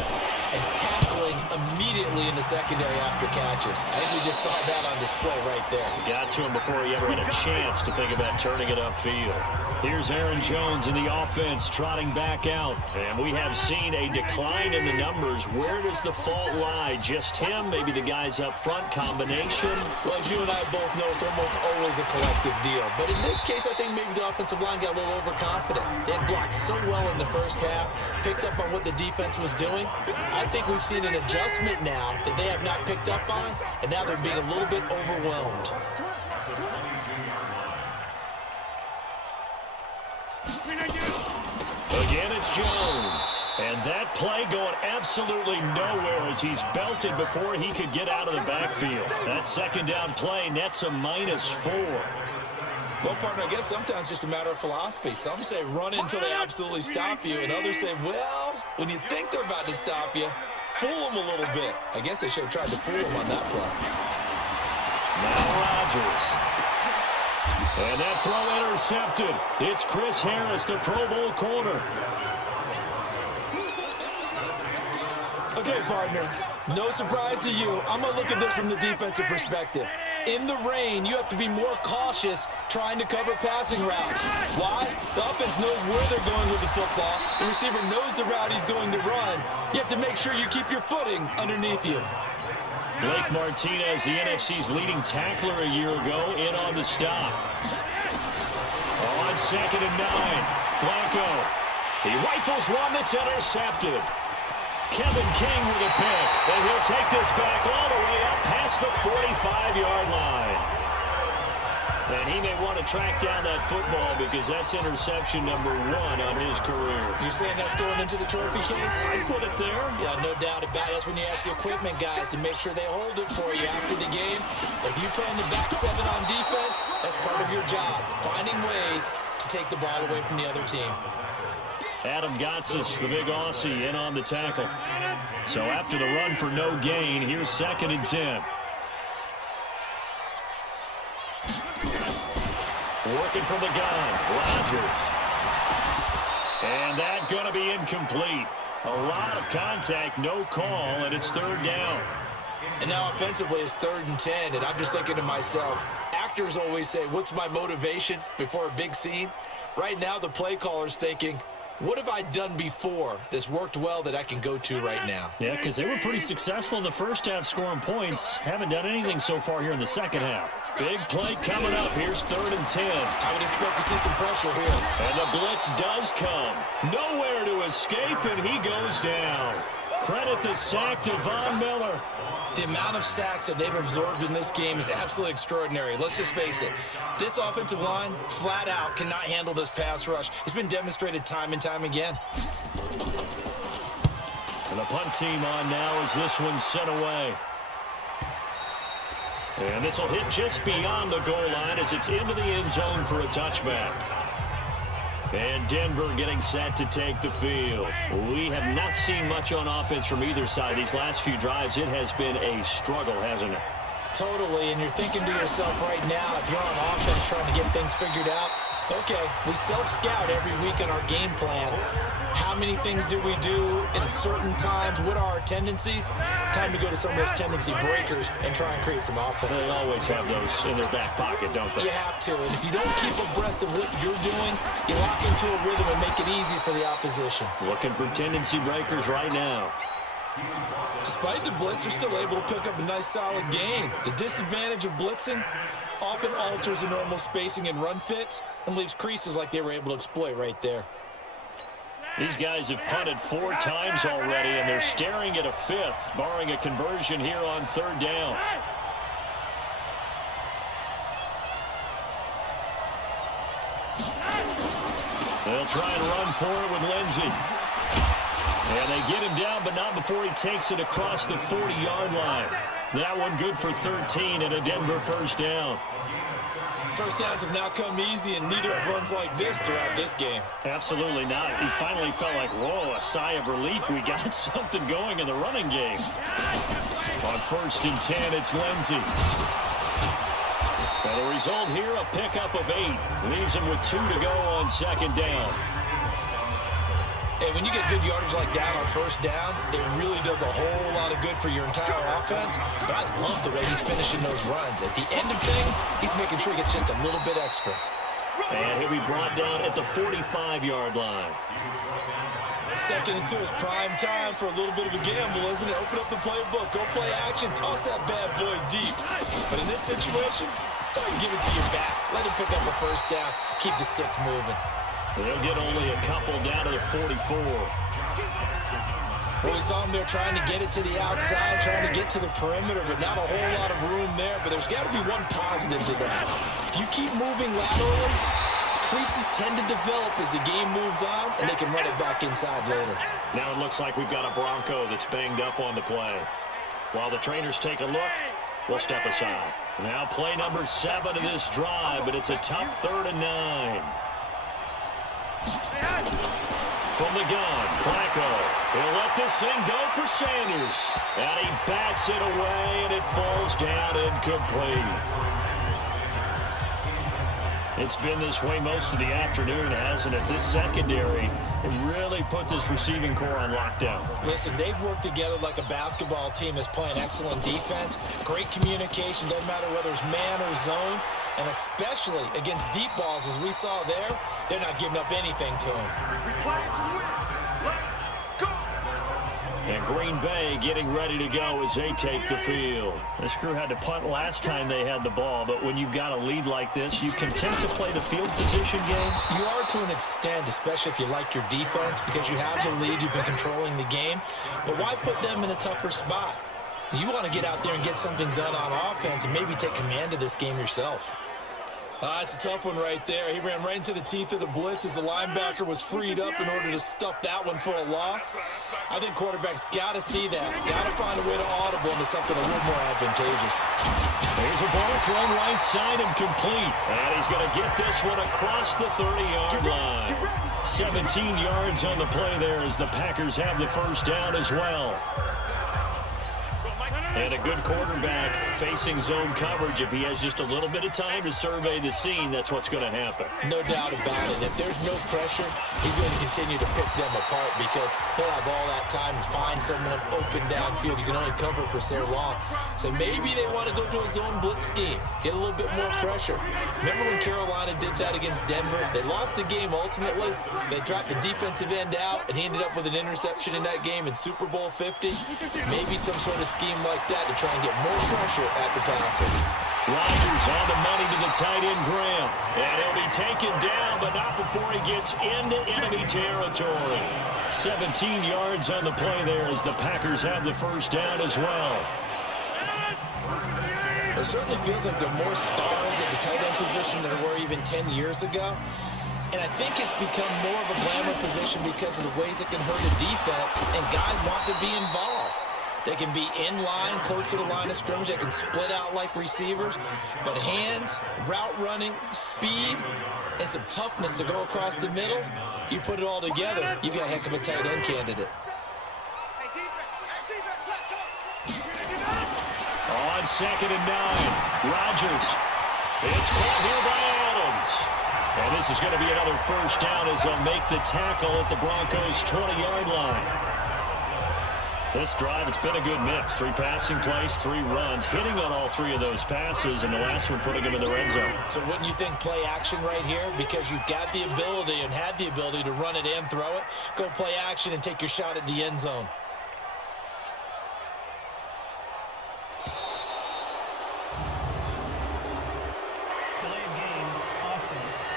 and tackling immediately in the secondary after catches. I think we just saw that on display right there. Got to him before he ever had a chance to think about turning it upfield. Here's Aaron Jones in the offense trotting back out. And we have seen a decline in the numbers. Where does the fault lie? Just him? Maybe the guys up front? Combination? Well, as you and I both know, it's almost always a collective deal. But in this case, I think maybe the offensive line got a little overconfident. They had blocked so well in the first half, picked up on what the defense was doing. I think we've seen an adjustment now that they have not picked up on, and now they're being a little bit overwhelmed. Again, it's Jones. And that play going absolutely nowhere as he's belted before he could get out of the backfield. That second down play nets a -4. Well, partner, I guess sometimes it's just a matter of philosophy. Some say run until they absolutely stop you, and others say, well, when you think they're about to stop you, fool them a little bit. I guess they should have tried to fool them on that play. Now Rodgers. And that throw intercepted. It's Chris Harris, the Pro Bowl corner. Okay, partner, no surprise to you. I'm going to look at this from the defensive perspective. In the rain, you have to be more cautious trying to cover passing routes. Why? The offense knows where they're going with the football. The receiver knows the route he's going to run. You have to make sure you keep your footing underneath you. Blake Martinez, the NFC's leading tackler a year ago, in on the stop. On 2nd and 9, Flacco. He rifles one that's intercepted. Kevin King with a pick, and he'll take this back all the way up past the 45-yard line. And he may want to track down that football because that's interception number 1 on his career. You're saying that's going into the trophy case? I put it there. Yeah, no doubt about it. That's when you ask the equipment guys to make sure they hold it for you after the game. But if you play in the back 7 on defense, that's part of your job, finding ways to take the ball away from the other team. Adam Gotsis, the big Aussie, in on the tackle. So after the run for no gain, here's 2nd and 10. Working from the gun, Rodgers. And that going to be incomplete. A lot of contact, no call, and it's 3rd down. And now offensively it's 3rd and 10, and I'm just thinking to myself, actors always say, what's my motivation before a big scene? Right now the play caller's thinking, what have I done before that's worked well that I can go to right now? Yeah, because they were pretty successful in the first half scoring points. Haven't done anything so far here in the second half. Big play coming up. Here's 3rd and 10. I would expect to see some pressure here. And the blitz does come. Nowhere to escape, and he goes down. Credit the sack to Von Miller. The amount of sacks that they've absorbed in this game is absolutely extraordinary. Let's just face it. This offensive line, flat out, cannot handle this pass rush. It's been demonstrated time and time again. And the punt team on now as this one's sent away. And this will hit just beyond the goal line as it's into the end zone for a touchback. And Denver getting set to take the field. We have not seen much on offense from either side. These last few drives, it has been a struggle, hasn't it? Totally, and you're thinking to yourself right now, if you're on offense trying to get things figured out, okay, we self-scout every week in our game plan. How many things do we do at certain times? What are our tendencies? Time to go to some of those tendency breakers and try and create some offense. They always have those in their back pocket, don't they? You have to, and if you don't keep abreast of what you're doing, you lock into a rhythm and make it easy for the opposition. Looking for tendency breakers right now. Despite the blitz, they're still able to pick up a nice solid gain. The disadvantage of blitzing often alters the normal spacing and run fits and leaves creases like they were able to exploit right there. These guys have punted 4 times already, and they're staring at a 5th, barring a conversion here on 3rd down. They'll try and run for it with Lindsey. And they get him down, but not before he takes it across the 40-yard line. That one good for 13 and a Denver first down. First downs have now come easy, and neither have runs like this throughout this game. Absolutely not. He finally felt like, whoa, a sigh of relief. We got something going in the running game. On 1st and 10, it's Lindsey. And the result here, a pickup of 8. Leaves him with 2 to go on 2nd down. Hey, when you get good yardage like that on 1st down, it really does a whole lot of good for your entire offense. But I love the way he's finishing those runs. At the end of things, he's making sure he gets just a little bit extra. And he'll be brought down at the 45-yard line. 2nd and 2 is prime time for a little bit of a gamble, isn't it? Open up the playbook, go play action, toss that bad boy deep. But in this situation, go ahead and give it to your back. Let him pick up a 1st down, keep the sticks moving. They'll get only a couple down to the 44. Well, we saw him there trying to get it to the outside, trying to get to the perimeter, but not a whole lot of room there. But there's got to be one positive to that. If you keep moving laterally, creases tend to develop as the game moves on, and they can run it back inside later. Now it looks like we've got a Bronco that's banged up on the play. While the trainers take a look, we'll step aside. Now play number 7 of this drive, but it's a tough 3rd and 9. From the gun, Flacco. He'll let this thing go for Sanders. And he bats it away, and it falls down incomplete. It's been this way most of the afternoon, hasn't it? This secondary really put this receiving core on lockdown. Listen, they've worked together like a basketball team that's playing excellent defense. Great communication, doesn't matter whether it's man or zone. And especially against deep balls, as we saw there, they're not giving up anything to him. And Green Bay getting ready to go as they take the field. This crew had to punt last time they had the ball, but when you've got a lead like this, you content to play the field position game? You are to an extent, especially if you like your defense, because you have the lead, you've been controlling the game. But why put them in a tougher spot? You want to get out there and get something done on offense and maybe take command of this game yourself. It's a tough one right there. He ran right into the teeth of the blitz as the linebacker was freed up in order to stuff that one for a loss. I think quarterbacks got to see that. Got to find a way to audible into something a little more advantageous. There's a ball thrown right side and complete. And he's going to get this one across the 30-yard line. 17 yards on the play there as the Packers have the first down as well. And a good quarterback facing zone coverage. If he has just a little bit of time to survey the scene, that's what's going to happen. No doubt about it. If there's no pressure, he's going to continue to pick them apart because he'll have all that time to find someone open downfield. You can only cover for so long. So maybe they want to go to a zone blitz scheme, get a little bit more pressure. Remember when Carolina did that against Denver? They lost the game ultimately. They dropped the defensive end out, and he ended up with an interception in that game in Super Bowl 50. Maybe some sort of scheme like that to try and get more pressure at the passer. Rodgers on the money to the tight end, Graham. And he'll be taken down, but not before he gets into enemy territory. 17 yards on the play there as the Packers have the first down as well. It certainly feels like there are more stars at the tight end position than there were even 10 years ago. And I think it's become more of a glamour position because of the ways it can hurt a defense, and guys want to be involved. They can be in line, close to the line of scrimmage. They can split out like receivers. But hands, route running, speed, and some toughness to go across the middle, you put it all together, you got a heck of a tight end candidate. On 2nd and 9, Rodgers. It's caught here by Adams. And this is going to be another first down as they'll make the tackle at the Broncos' 20-yard line. This drive, it's been a good mix. 3 passing plays, 3 runs, hitting on all 3 of those passes, and the last one putting them in the red zone. So wouldn't you think play action right here? Because you've got the ability and had the ability to run it and throw it. Go play action and take your shot at the end zone. Delay of game, offense.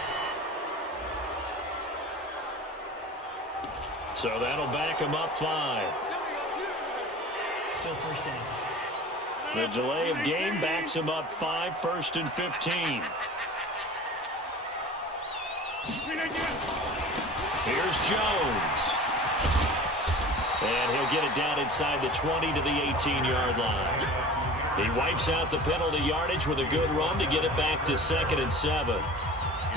So that'll back him up 5. Still first down. The delay of game backs him up 5, 1st and 15. Here's Jones. And he'll get it down inside the 20 to the 18-yard line. He wipes out the penalty yardage with a good run to get it back to 2nd and 7.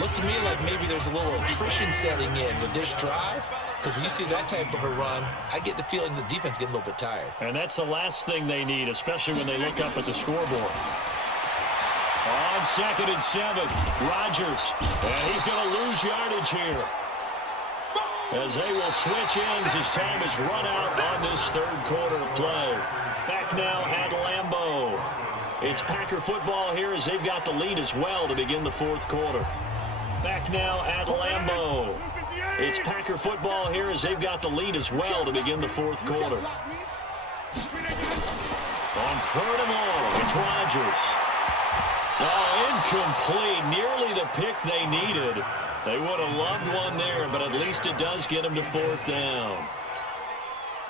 Looks to me like maybe there's a little attrition setting in with this drive, because when you see that type of a run, I get the feeling the defense getting a little bit tired. And that's the last thing they need, especially when they look up at the scoreboard. On 2nd and 7, Rodgers. And he's going to lose yardage here, as they will switch ends as time is run out on this 3rd quarter of play. Back now at Lambeau. It's Packer football here as they've got the lead as well to begin the 4th quarter. Back now at Lambeau. It's Packer football here as they've got the lead as well to begin the 4th quarter. On 3rd and long, it's Rodgers. Oh, incomplete. Nearly the pick they needed. They would have loved one there, but at least it does get them to 4th down.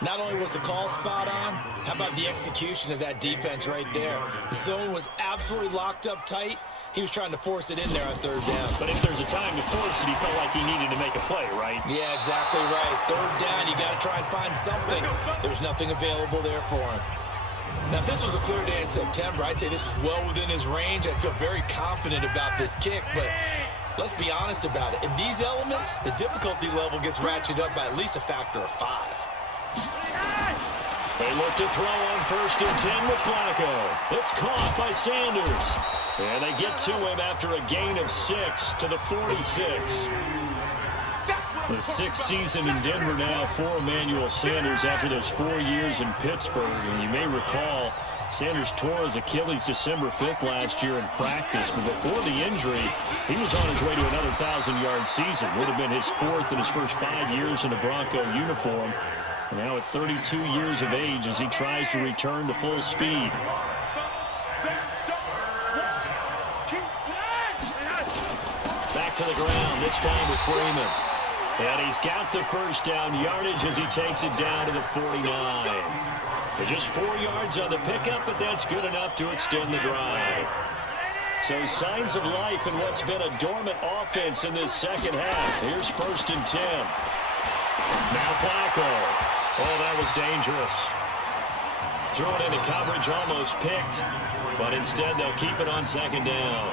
Not only was the call spot on, how about the execution of that defense right there? The zone was absolutely locked up tight. He was trying to force it in there on 3rd down. But if there's a time to force it, he felt like he needed to make a play, right? Yeah, exactly right. 3rd down, you got to try and find something. There's nothing available there for him. Now, if this was a clear day in September, I'd say this is well within his range. I'd feel very confident about this kick, but let's be honest about it. In these elements, the difficulty level gets ratcheted up by at least a factor of 5. They look to throw on 1st and 10 with Flacco. It's caught by Sanders. And they get to him after a gain of 6 to the 46. The 6th season in Denver now for Emmanuel Sanders after those 4 years in Pittsburgh. And you may recall, Sanders tore his Achilles December 5th last year in practice. But before the injury, he was on his way to another 1,000-yard season. Would have been his 4th in his first 5 years in a Bronco uniform. Now at 32 years of age as he tries to return to full speed. Back to the ground, this time with Freeman. And he's got the first down yardage as he takes it down to the 49. Just 4 yards on the pickup, but that's good enough to extend the drive. So signs of life in what's been a dormant offense in this 2nd half. Here's 1st and 10. Now Flacco. Oh, that was dangerous. Thrown into coverage, almost picked. But instead, they'll keep it on 2nd down.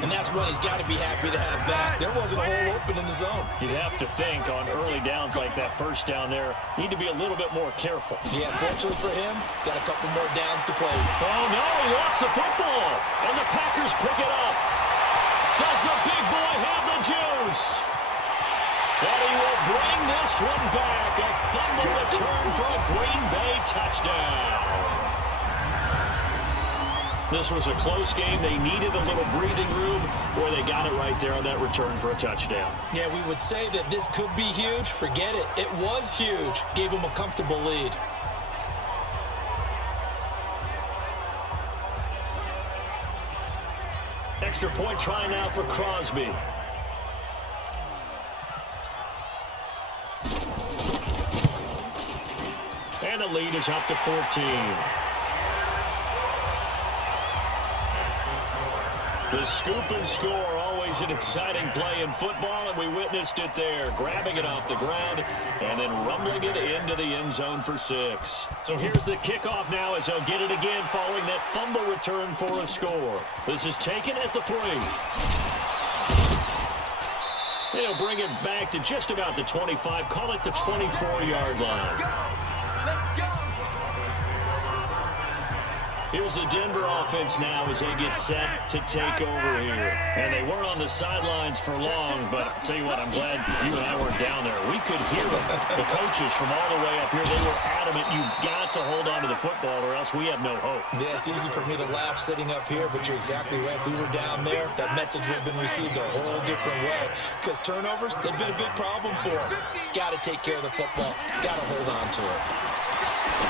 And that's one he's got to be happy to have back. There wasn't a hole open in the zone. You'd have to think on early downs like that 1st down there, need to be a little bit more careful. Yeah, fortunately for him, got a couple more downs to play. Oh, no, he lost the football. And the Packers pick it up. Does the big boy have the juice? And he will bring this one back. A fumble return for a Green Bay touchdown. This was a close game. They needed a little breathing room, where they got it right there on that return for a touchdown. Yeah, we would say that this could be huge. Forget it. It was huge. Gave him a comfortable lead. Extra point try now for Crosby. And the lead is up to 14. The scoop and score, always an exciting play in football, and we witnessed it there, grabbing it off the ground and then rumbling it into the end zone for 6. So here's the kickoff now as they'll get it again following that fumble return for a score. This is taken at the 3. They'll bring it back to just about the 25, call it the 24-yard line. Here's the Denver offense now as they get set to take over here. And they weren't on the sidelines for long, but I'll tell you what, I'm glad you and I weren't down there. We could hear them. The coaches from all the way up here, they were adamant, you've got to hold on to the football or else we have no hope. Yeah, it's easy for me to laugh sitting up here, but you're exactly right. If we were down there, that message would have been received a whole different way. Because turnovers, they've been a big problem for them. Got to take care of the football. Got to hold on to it.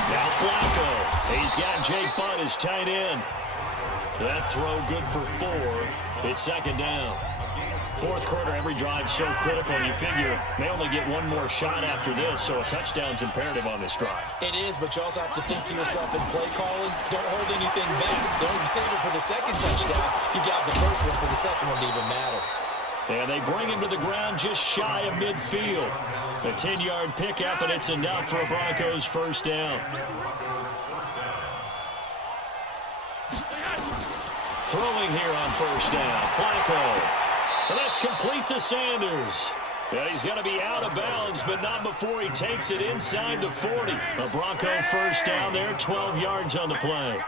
Now Flacco. He's got Jake Butt as tight end. That throw good for 4. It's second down. Fourth quarter, every drive so critical, and you figure they only get one more shot after this, so a touchdown's imperative on this drive. It is, but you also have to think to yourself in play calling, don't hold anything back. Don't even save it for the second touchdown. You got the first one for the second one to even matter. And they bring him to the ground just shy of midfield. A 10-yard pickup, and it's enough for a Broncos first down. Throwing here on first down, Flacco. And that's complete to Sanders. Yeah, he's going to be out of bounds, but not before he takes it inside the 40. A Bronco first down there, 12 yards on the play.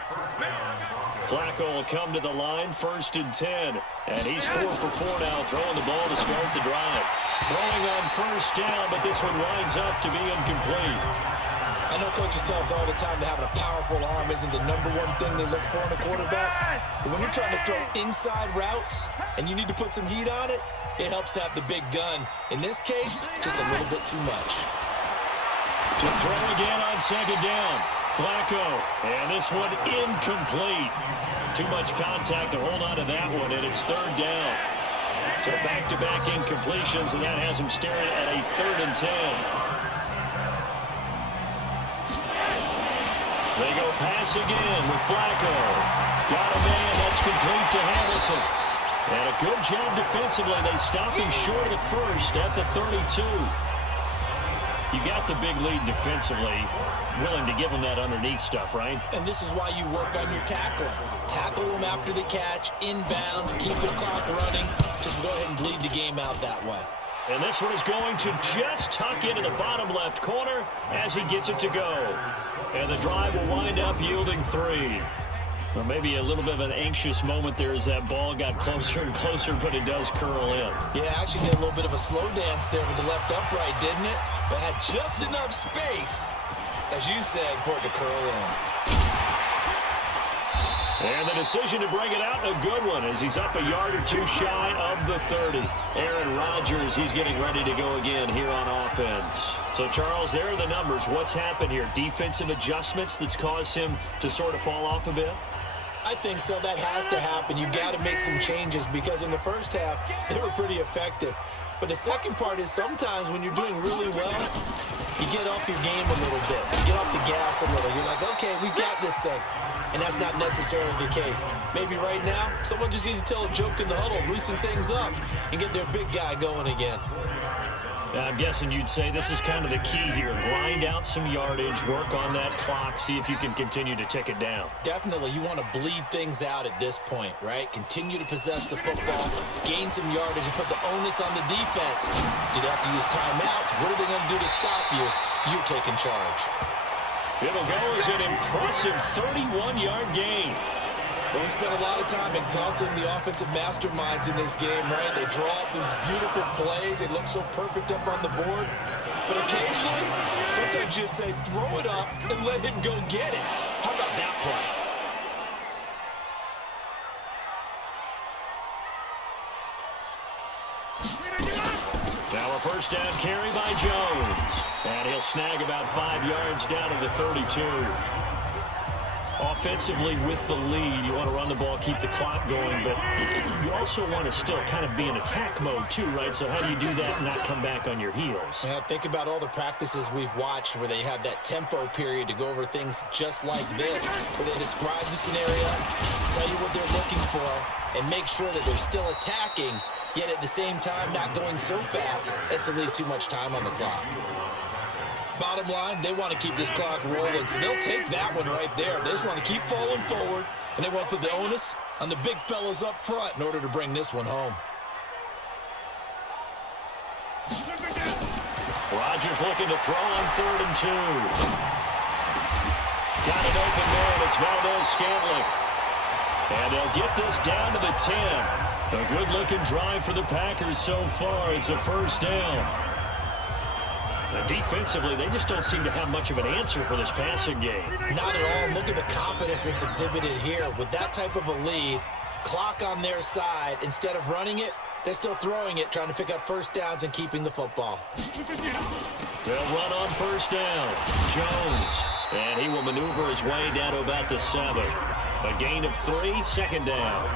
Flacco will come to the line, 1st and 10. And he's 4 for 4 now, throwing the ball to start the drive. Throwing on first down, but this one winds up to be incomplete. I know coaches tell us all the time that having a powerful arm isn't the #1 thing they look for in a quarterback. But when you're trying to throw inside routes and you need to put some heat on it, it helps to have the big gun. In this case, just a little bit too much. To throw again on second down. Flacco, and this one incomplete. Too much contact to hold on to that one, and it's third down. So back-to-back incompletions, and that has him staring at a 3rd and 10. They go pass again with Flacco. Got a man, that's complete to Hamilton. And a good job defensively. They stopped him short of the first at the 32. You got the big lead defensively. Willing to give him that underneath stuff, right? And this is why you work on your tackling. Tackle him after the catch, inbounds, keep the clock running. Just go ahead and bleed the game out that way. And this one is going to just tuck into the bottom left corner as he gets it to go. And the drive will wind up yielding 3. Well, maybe a little bit of an anxious moment there as that ball got closer and closer, but it does curl in. Yeah, actually did a little bit of a slow dance there with the left upright, didn't it? But had just enough space, as you said, for it to curl in. And the decision to bring it out, a good one, as he's up a yard or 2 shy of the 30. Aaron Rodgers, he's getting ready to go again here on offense. So, Charles, there are the numbers. What's happened here? Defensive adjustments that's caused him to sort of fall off a bit? I think so. That has to happen. You got to make some changes because in the first half, they were pretty effective. But the second part is sometimes when you're doing really well, you get off your game a little bit. You get off the gas a little. You're like, okay, we've got this thing. And that's not necessarily the case. Maybe right now, someone just needs to tell a joke in the huddle, loosen things up, and get their big guy going again. I'm guessing you'd say this is kind of the key here. Grind out some yardage, work on that clock, see if you can continue to tick it down. Definitely. You want to bleed things out at this point, right? Continue to possess the football, gain some yardage, and put the onus on the defense. Do they have to use timeouts? What are they going to do to stop you? You're taking charge. It'll go as an impressive 31-yard gain. Well, we spent a lot of time exalting the offensive masterminds in this game, right? They draw up these beautiful plays. They look so perfect up on the board. But occasionally, sometimes you just say, throw it up and let him go get it. How about that play? Now a first down carry by Jones. And he'll snag about 5 yards down to the 32. offensively with the lead. You want to run the ball, keep the clock going, but you also want to still kind of be in attack mode too, right? So how do you do that and not come back on your heels? Yeah, think about all the practices we've watched where they have that tempo period to go over things just like this, where they describe the scenario, tell you what they're looking for, and make sure that they're still attacking, yet at the same time not going so fast as to leave too much time on the clock. Bottom line, they want to keep this clock rolling, so they'll take that one right there. They just want to keep falling forward, and they want to put the onus on the big fellas up front in order to bring this one home. Rodgers looking to throw on 3rd and 2. Got an open man. It's Valdez-Scantling. And they'll get this down to the 10. A good-looking drive for the Packers so far. It's a first down. Defensively, they just don't seem to have much of an answer for this passing game. Not at all. Look at the confidence that's exhibited here. With that type of a lead, clock on their side, instead of running it, they're still throwing it, trying to pick up first downs and keeping the football. They'll run on first down. Jones. And he will maneuver his way down to about the 7. A gain of 3, 2nd down.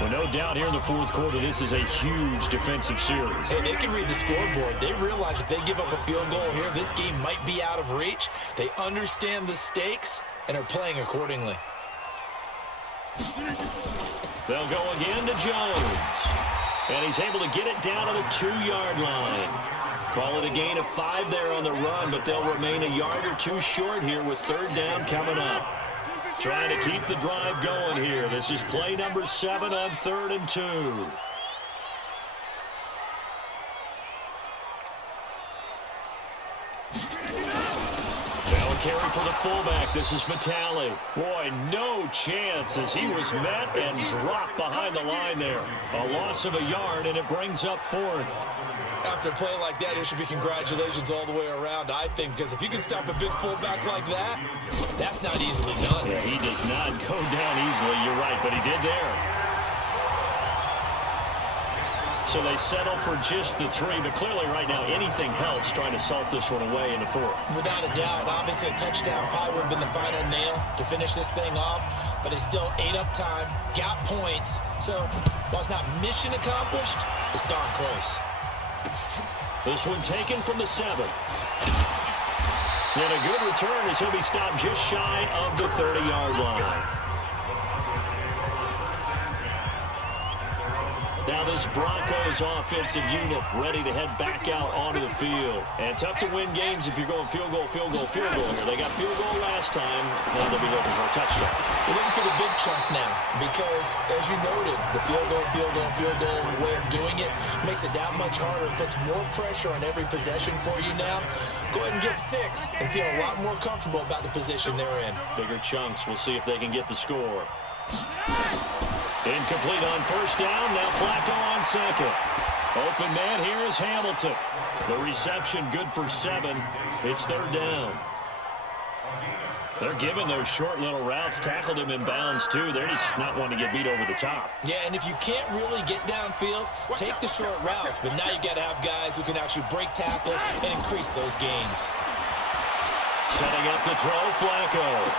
Well, no doubt here in the 4th quarter, this is a huge defensive series. Hey, they can read the scoreboard. They realize if they give up a field goal here, this game might be out of reach. They understand the stakes and are playing accordingly. They'll go again to Jones. And he's able to get it down to the 2-yard line. Call it a gain of 5 there on the run, but they'll remain a yard or 2 short here with 3rd down coming up. Trying to keep the drive going here. This is play number 7 on 3rd and 2. They'll carry for the fullback. This is Vitale. Boy, no chance as he was met and dropped behind the line there. A loss of a yard, and it brings up 4th. After a play like that, it should be congratulations all the way around, I think, because if you can stop a big fullback like that, that's not easily done. Yeah, he does not go down easily, you're right, but he did there. So they settle for just the 3, but clearly right now anything helps trying to salt this one away in the 4th. Without a doubt, obviously a touchdown probably would have been the final nail to finish this thing off, but it's still ate up time, got points, so while it's not mission accomplished, it's darn close. This one taken from the 7. And a good return as he'll be stopped just shy of the 30-yard line. Now this Broncos offensive unit ready to head back out onto the field. And tough to win games if you're going field goal, field goal, field goal here. They got field goal last time. Now they'll be looking for a touchdown. We're looking for the big chunk now because, as you noted, the field goal way of doing it makes it that much harder. It puts more pressure on every possession for you now. Go ahead and get 6 and feel a lot more comfortable about the position they're in. Bigger chunks. We'll see if they can get the score. Incomplete on first down. Now Flacco on 2nd. Open man here is Hamilton. The reception good for 7. It's 3rd down. They're giving those short little routes. Tackled him in bounds, too. They're just not wanting to get beat over the top. Yeah, and if you can't really get downfield, take the short routes. But now you got to have guys who can actually break tackles and increase those gains. Setting up the throw, Flacco.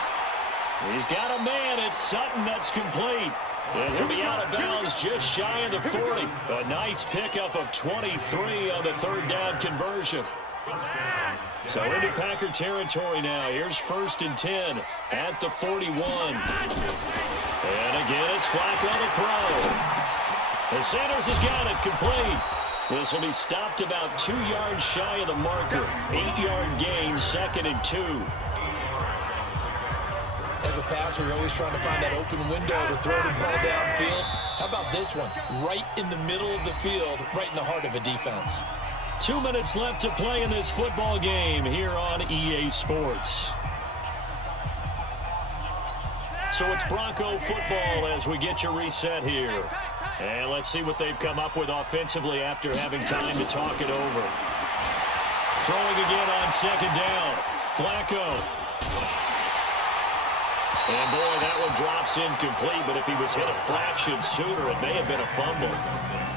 He's got a man. It's Sutton that's complete. And he'll be out of bounds just shy of the 40. A nice pickup of 23 on the 3rd down conversion. So into Packer territory now. Here's 1st and 10 at the 41. And again, it's Flacco to throw. And Sanders has got it complete. This will be stopped about 2 yards shy of the marker. 8-yard gain, 2nd and 2. As a passer, you're always trying to find that open window to throw the ball downfield. How about this one? Right in the middle of the field, right in the heart of a defense. 2 minutes left to play in this football game here on EA Sports. So it's Bronco football as we get you reset here. And let's see what they've come up with offensively after having time to talk it over. Throwing again on 2nd down. Flacco. And boy, that one drops incomplete, but if he was hit a fraction sooner, it may have been a fumble.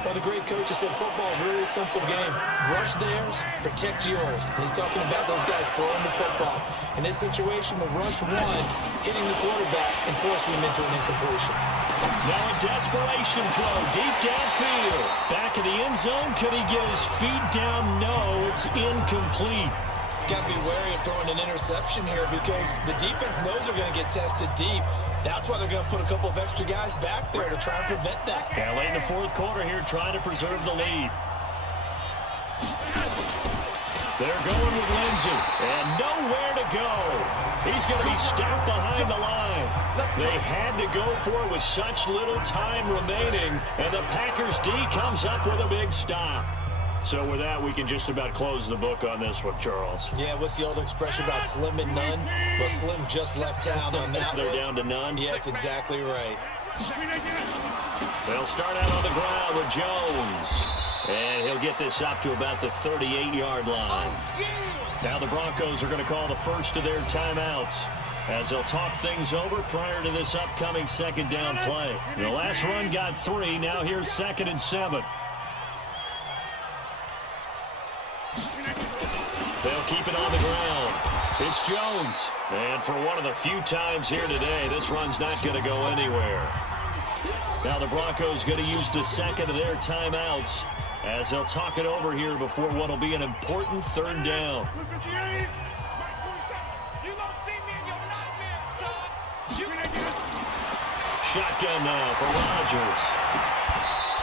Well, the great coach has said football is really a simple game. Rush theirs, protect yours. And he's talking about those guys throwing the football. In this situation, the rush won, hitting the quarterback and forcing him into an incompletion. Now a desperation throw deep downfield. Back in the end zone, could he get his feet down? No, it's incomplete. Got to be wary of throwing an interception here because the defense knows they're going to get tested deep. That's why they're going to put a couple of extra guys back there to try and prevent that. Yeah, late in the fourth quarter here, trying to preserve the lead. They're going with Lindsey, and nowhere to go. He's going to be stopped behind the line. They had to go for it with such little time remaining, and the Packers D comes up with a big stop. So with that, we can just about close the book on this one, Charles. Yeah, what's the old expression about slim and none? Well, Slim just left town on that They're one. down to none? Yes, exactly right. They'll start out on the ground with Jones. And he'll get this up to about the 38-yard line. Now the Broncos are going to call the first of their timeouts as they'll talk things over prior to this upcoming second down play. The last run got 3. Now here's 2nd and 7. They'll keep it on the ground. It's Jones. And for one of the few times here today, this run's not going to go anywhere. Now the Broncos going to use the second of their timeouts as they'll talk it over here before what will be an important third down. Shotgun now for Rodgers.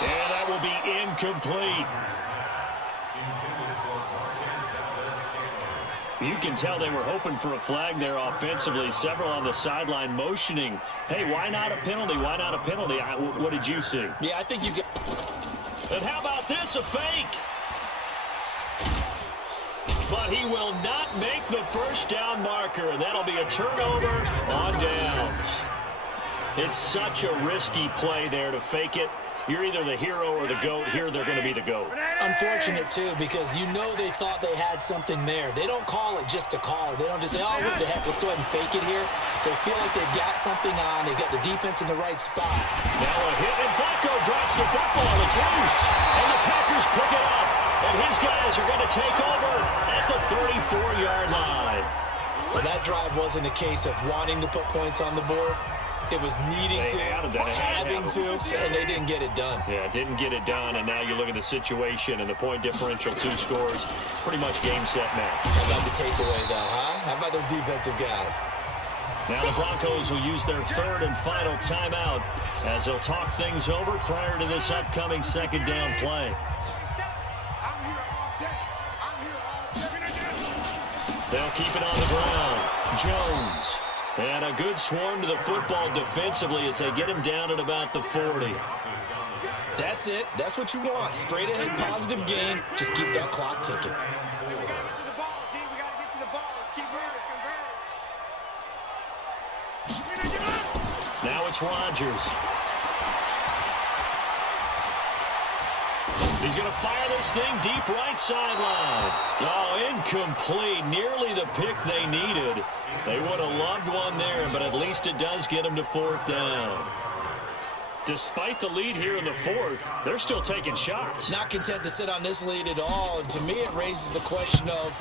And that will be incomplete. You can tell they were hoping for a flag there offensively. Several on the sideline motioning, hey, why not a penalty? Why not a penalty? What did you see? Yeah, I think you get... And how about this, a fake? But he will not make the first down marker, and that'll be a turnover on downs. It's such a risky play there to fake it. You're either the hero or the GOAT. Here they're going to be the GOAT. Unfortunate, too, because you know they thought they had something there. They don't call it just to call it. They don't just say, oh, what the heck, let's go ahead and fake it here. They feel like they've got something on. They've got the defense in the right spot. Now a hit, and Flacco drops the football. It's loose, and the Packers pick it up. And his guys are going to take over at the 34-yard line. Well, that drive wasn't a case of wanting to put points on the board. It was needing to, having to, and they didn't get it done. Yeah, didn't get it done, and now you look at the situation and the point differential, 2 scores, pretty much game, set, match. How about the takeaway, though, huh? How about those defensive guys? Now the Broncos will use their third and final timeout as they'll talk things over prior to this upcoming second down play. They'll keep it on the ground. Jones. And a good swarm to the football defensively as they get him down at about the 40. That's it. That's what you want. Straight ahead, positive gain. Just keep that clock ticking. Now it's Rodgers. He's going to fire this thing deep right sideline. Oh, incomplete. Nearly the pick they needed. They would have loved one there, but at least it does get them to 4th down. Despite the lead here in the 4th, they're still taking shots. Not content to sit on this lead at all. And to me, it raises the question of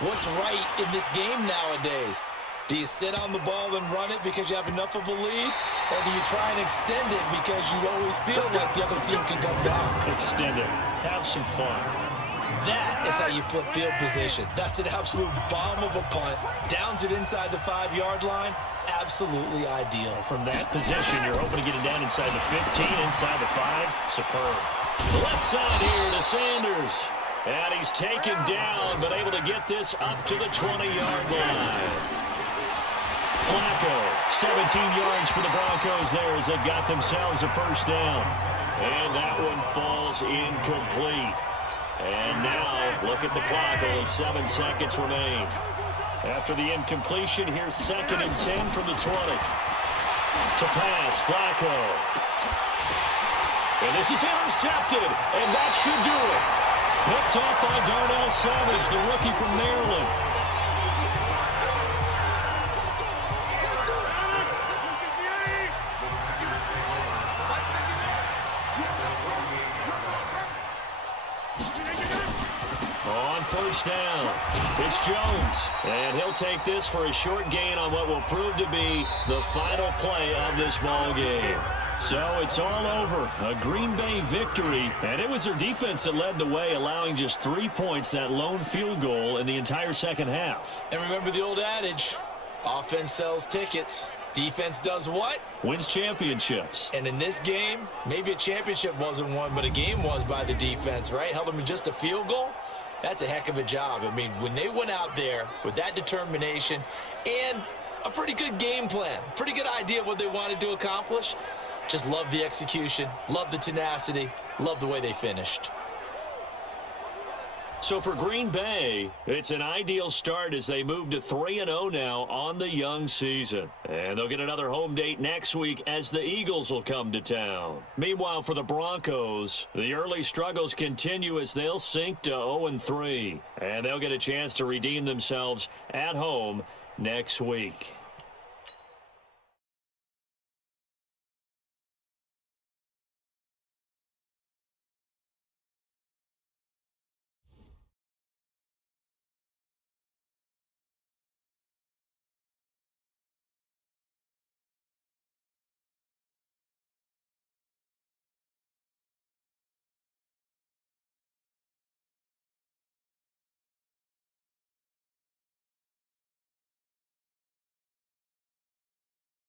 what's right in this game nowadays. Do you sit on the ball and run it because you have enough of a lead? Or do you try and extend it because you always feel like the other team can come back? Extend it. Have some fun. That is how you flip field position. That's an absolute bomb of a punt. Downs it inside the 5-yard line. Absolutely ideal. From that position, you're hoping to get it down inside the 15, inside the 5. Superb. The left side here to Sanders. And he's taken down, but able to get this up to the 20-yard line. Flacco, 17 yards for the Broncos there as they got themselves a first down. And that one falls incomplete. And now, look at the clock, only 7 seconds remain. After the incompletion, here's 2nd and 10 from the 20. To pass, Flacco. And this is intercepted, and that should do it. Picked up by Darnell Savage, the rookie from Maryland. first down. It's Jones, and he'll take this for a short gain on what will prove to be the final play of this ball game. So it's all over. A Green Bay victory, and it was their defense that led the way, allowing just 3 points, that lone field goal in the entire second half. And remember the old adage, offense sells tickets. Defense does what? Wins championships. And in this game, maybe a championship wasn't won, but a game was by the defense, right? Held them to just a field goal. That's a heck of a job. I mean, when they went out there with that determination and a pretty good game plan, pretty good idea what they wanted to accomplish, just love the execution, love the tenacity, love the way they finished. So for Green Bay, it's an ideal start as they move to 3-0 now on the young season. And they'll get another home date next week as the Eagles will come to town. Meanwhile, for the Broncos, the early struggles continue as they'll sink to 0-3. And they'll get a chance to redeem themselves at home next week.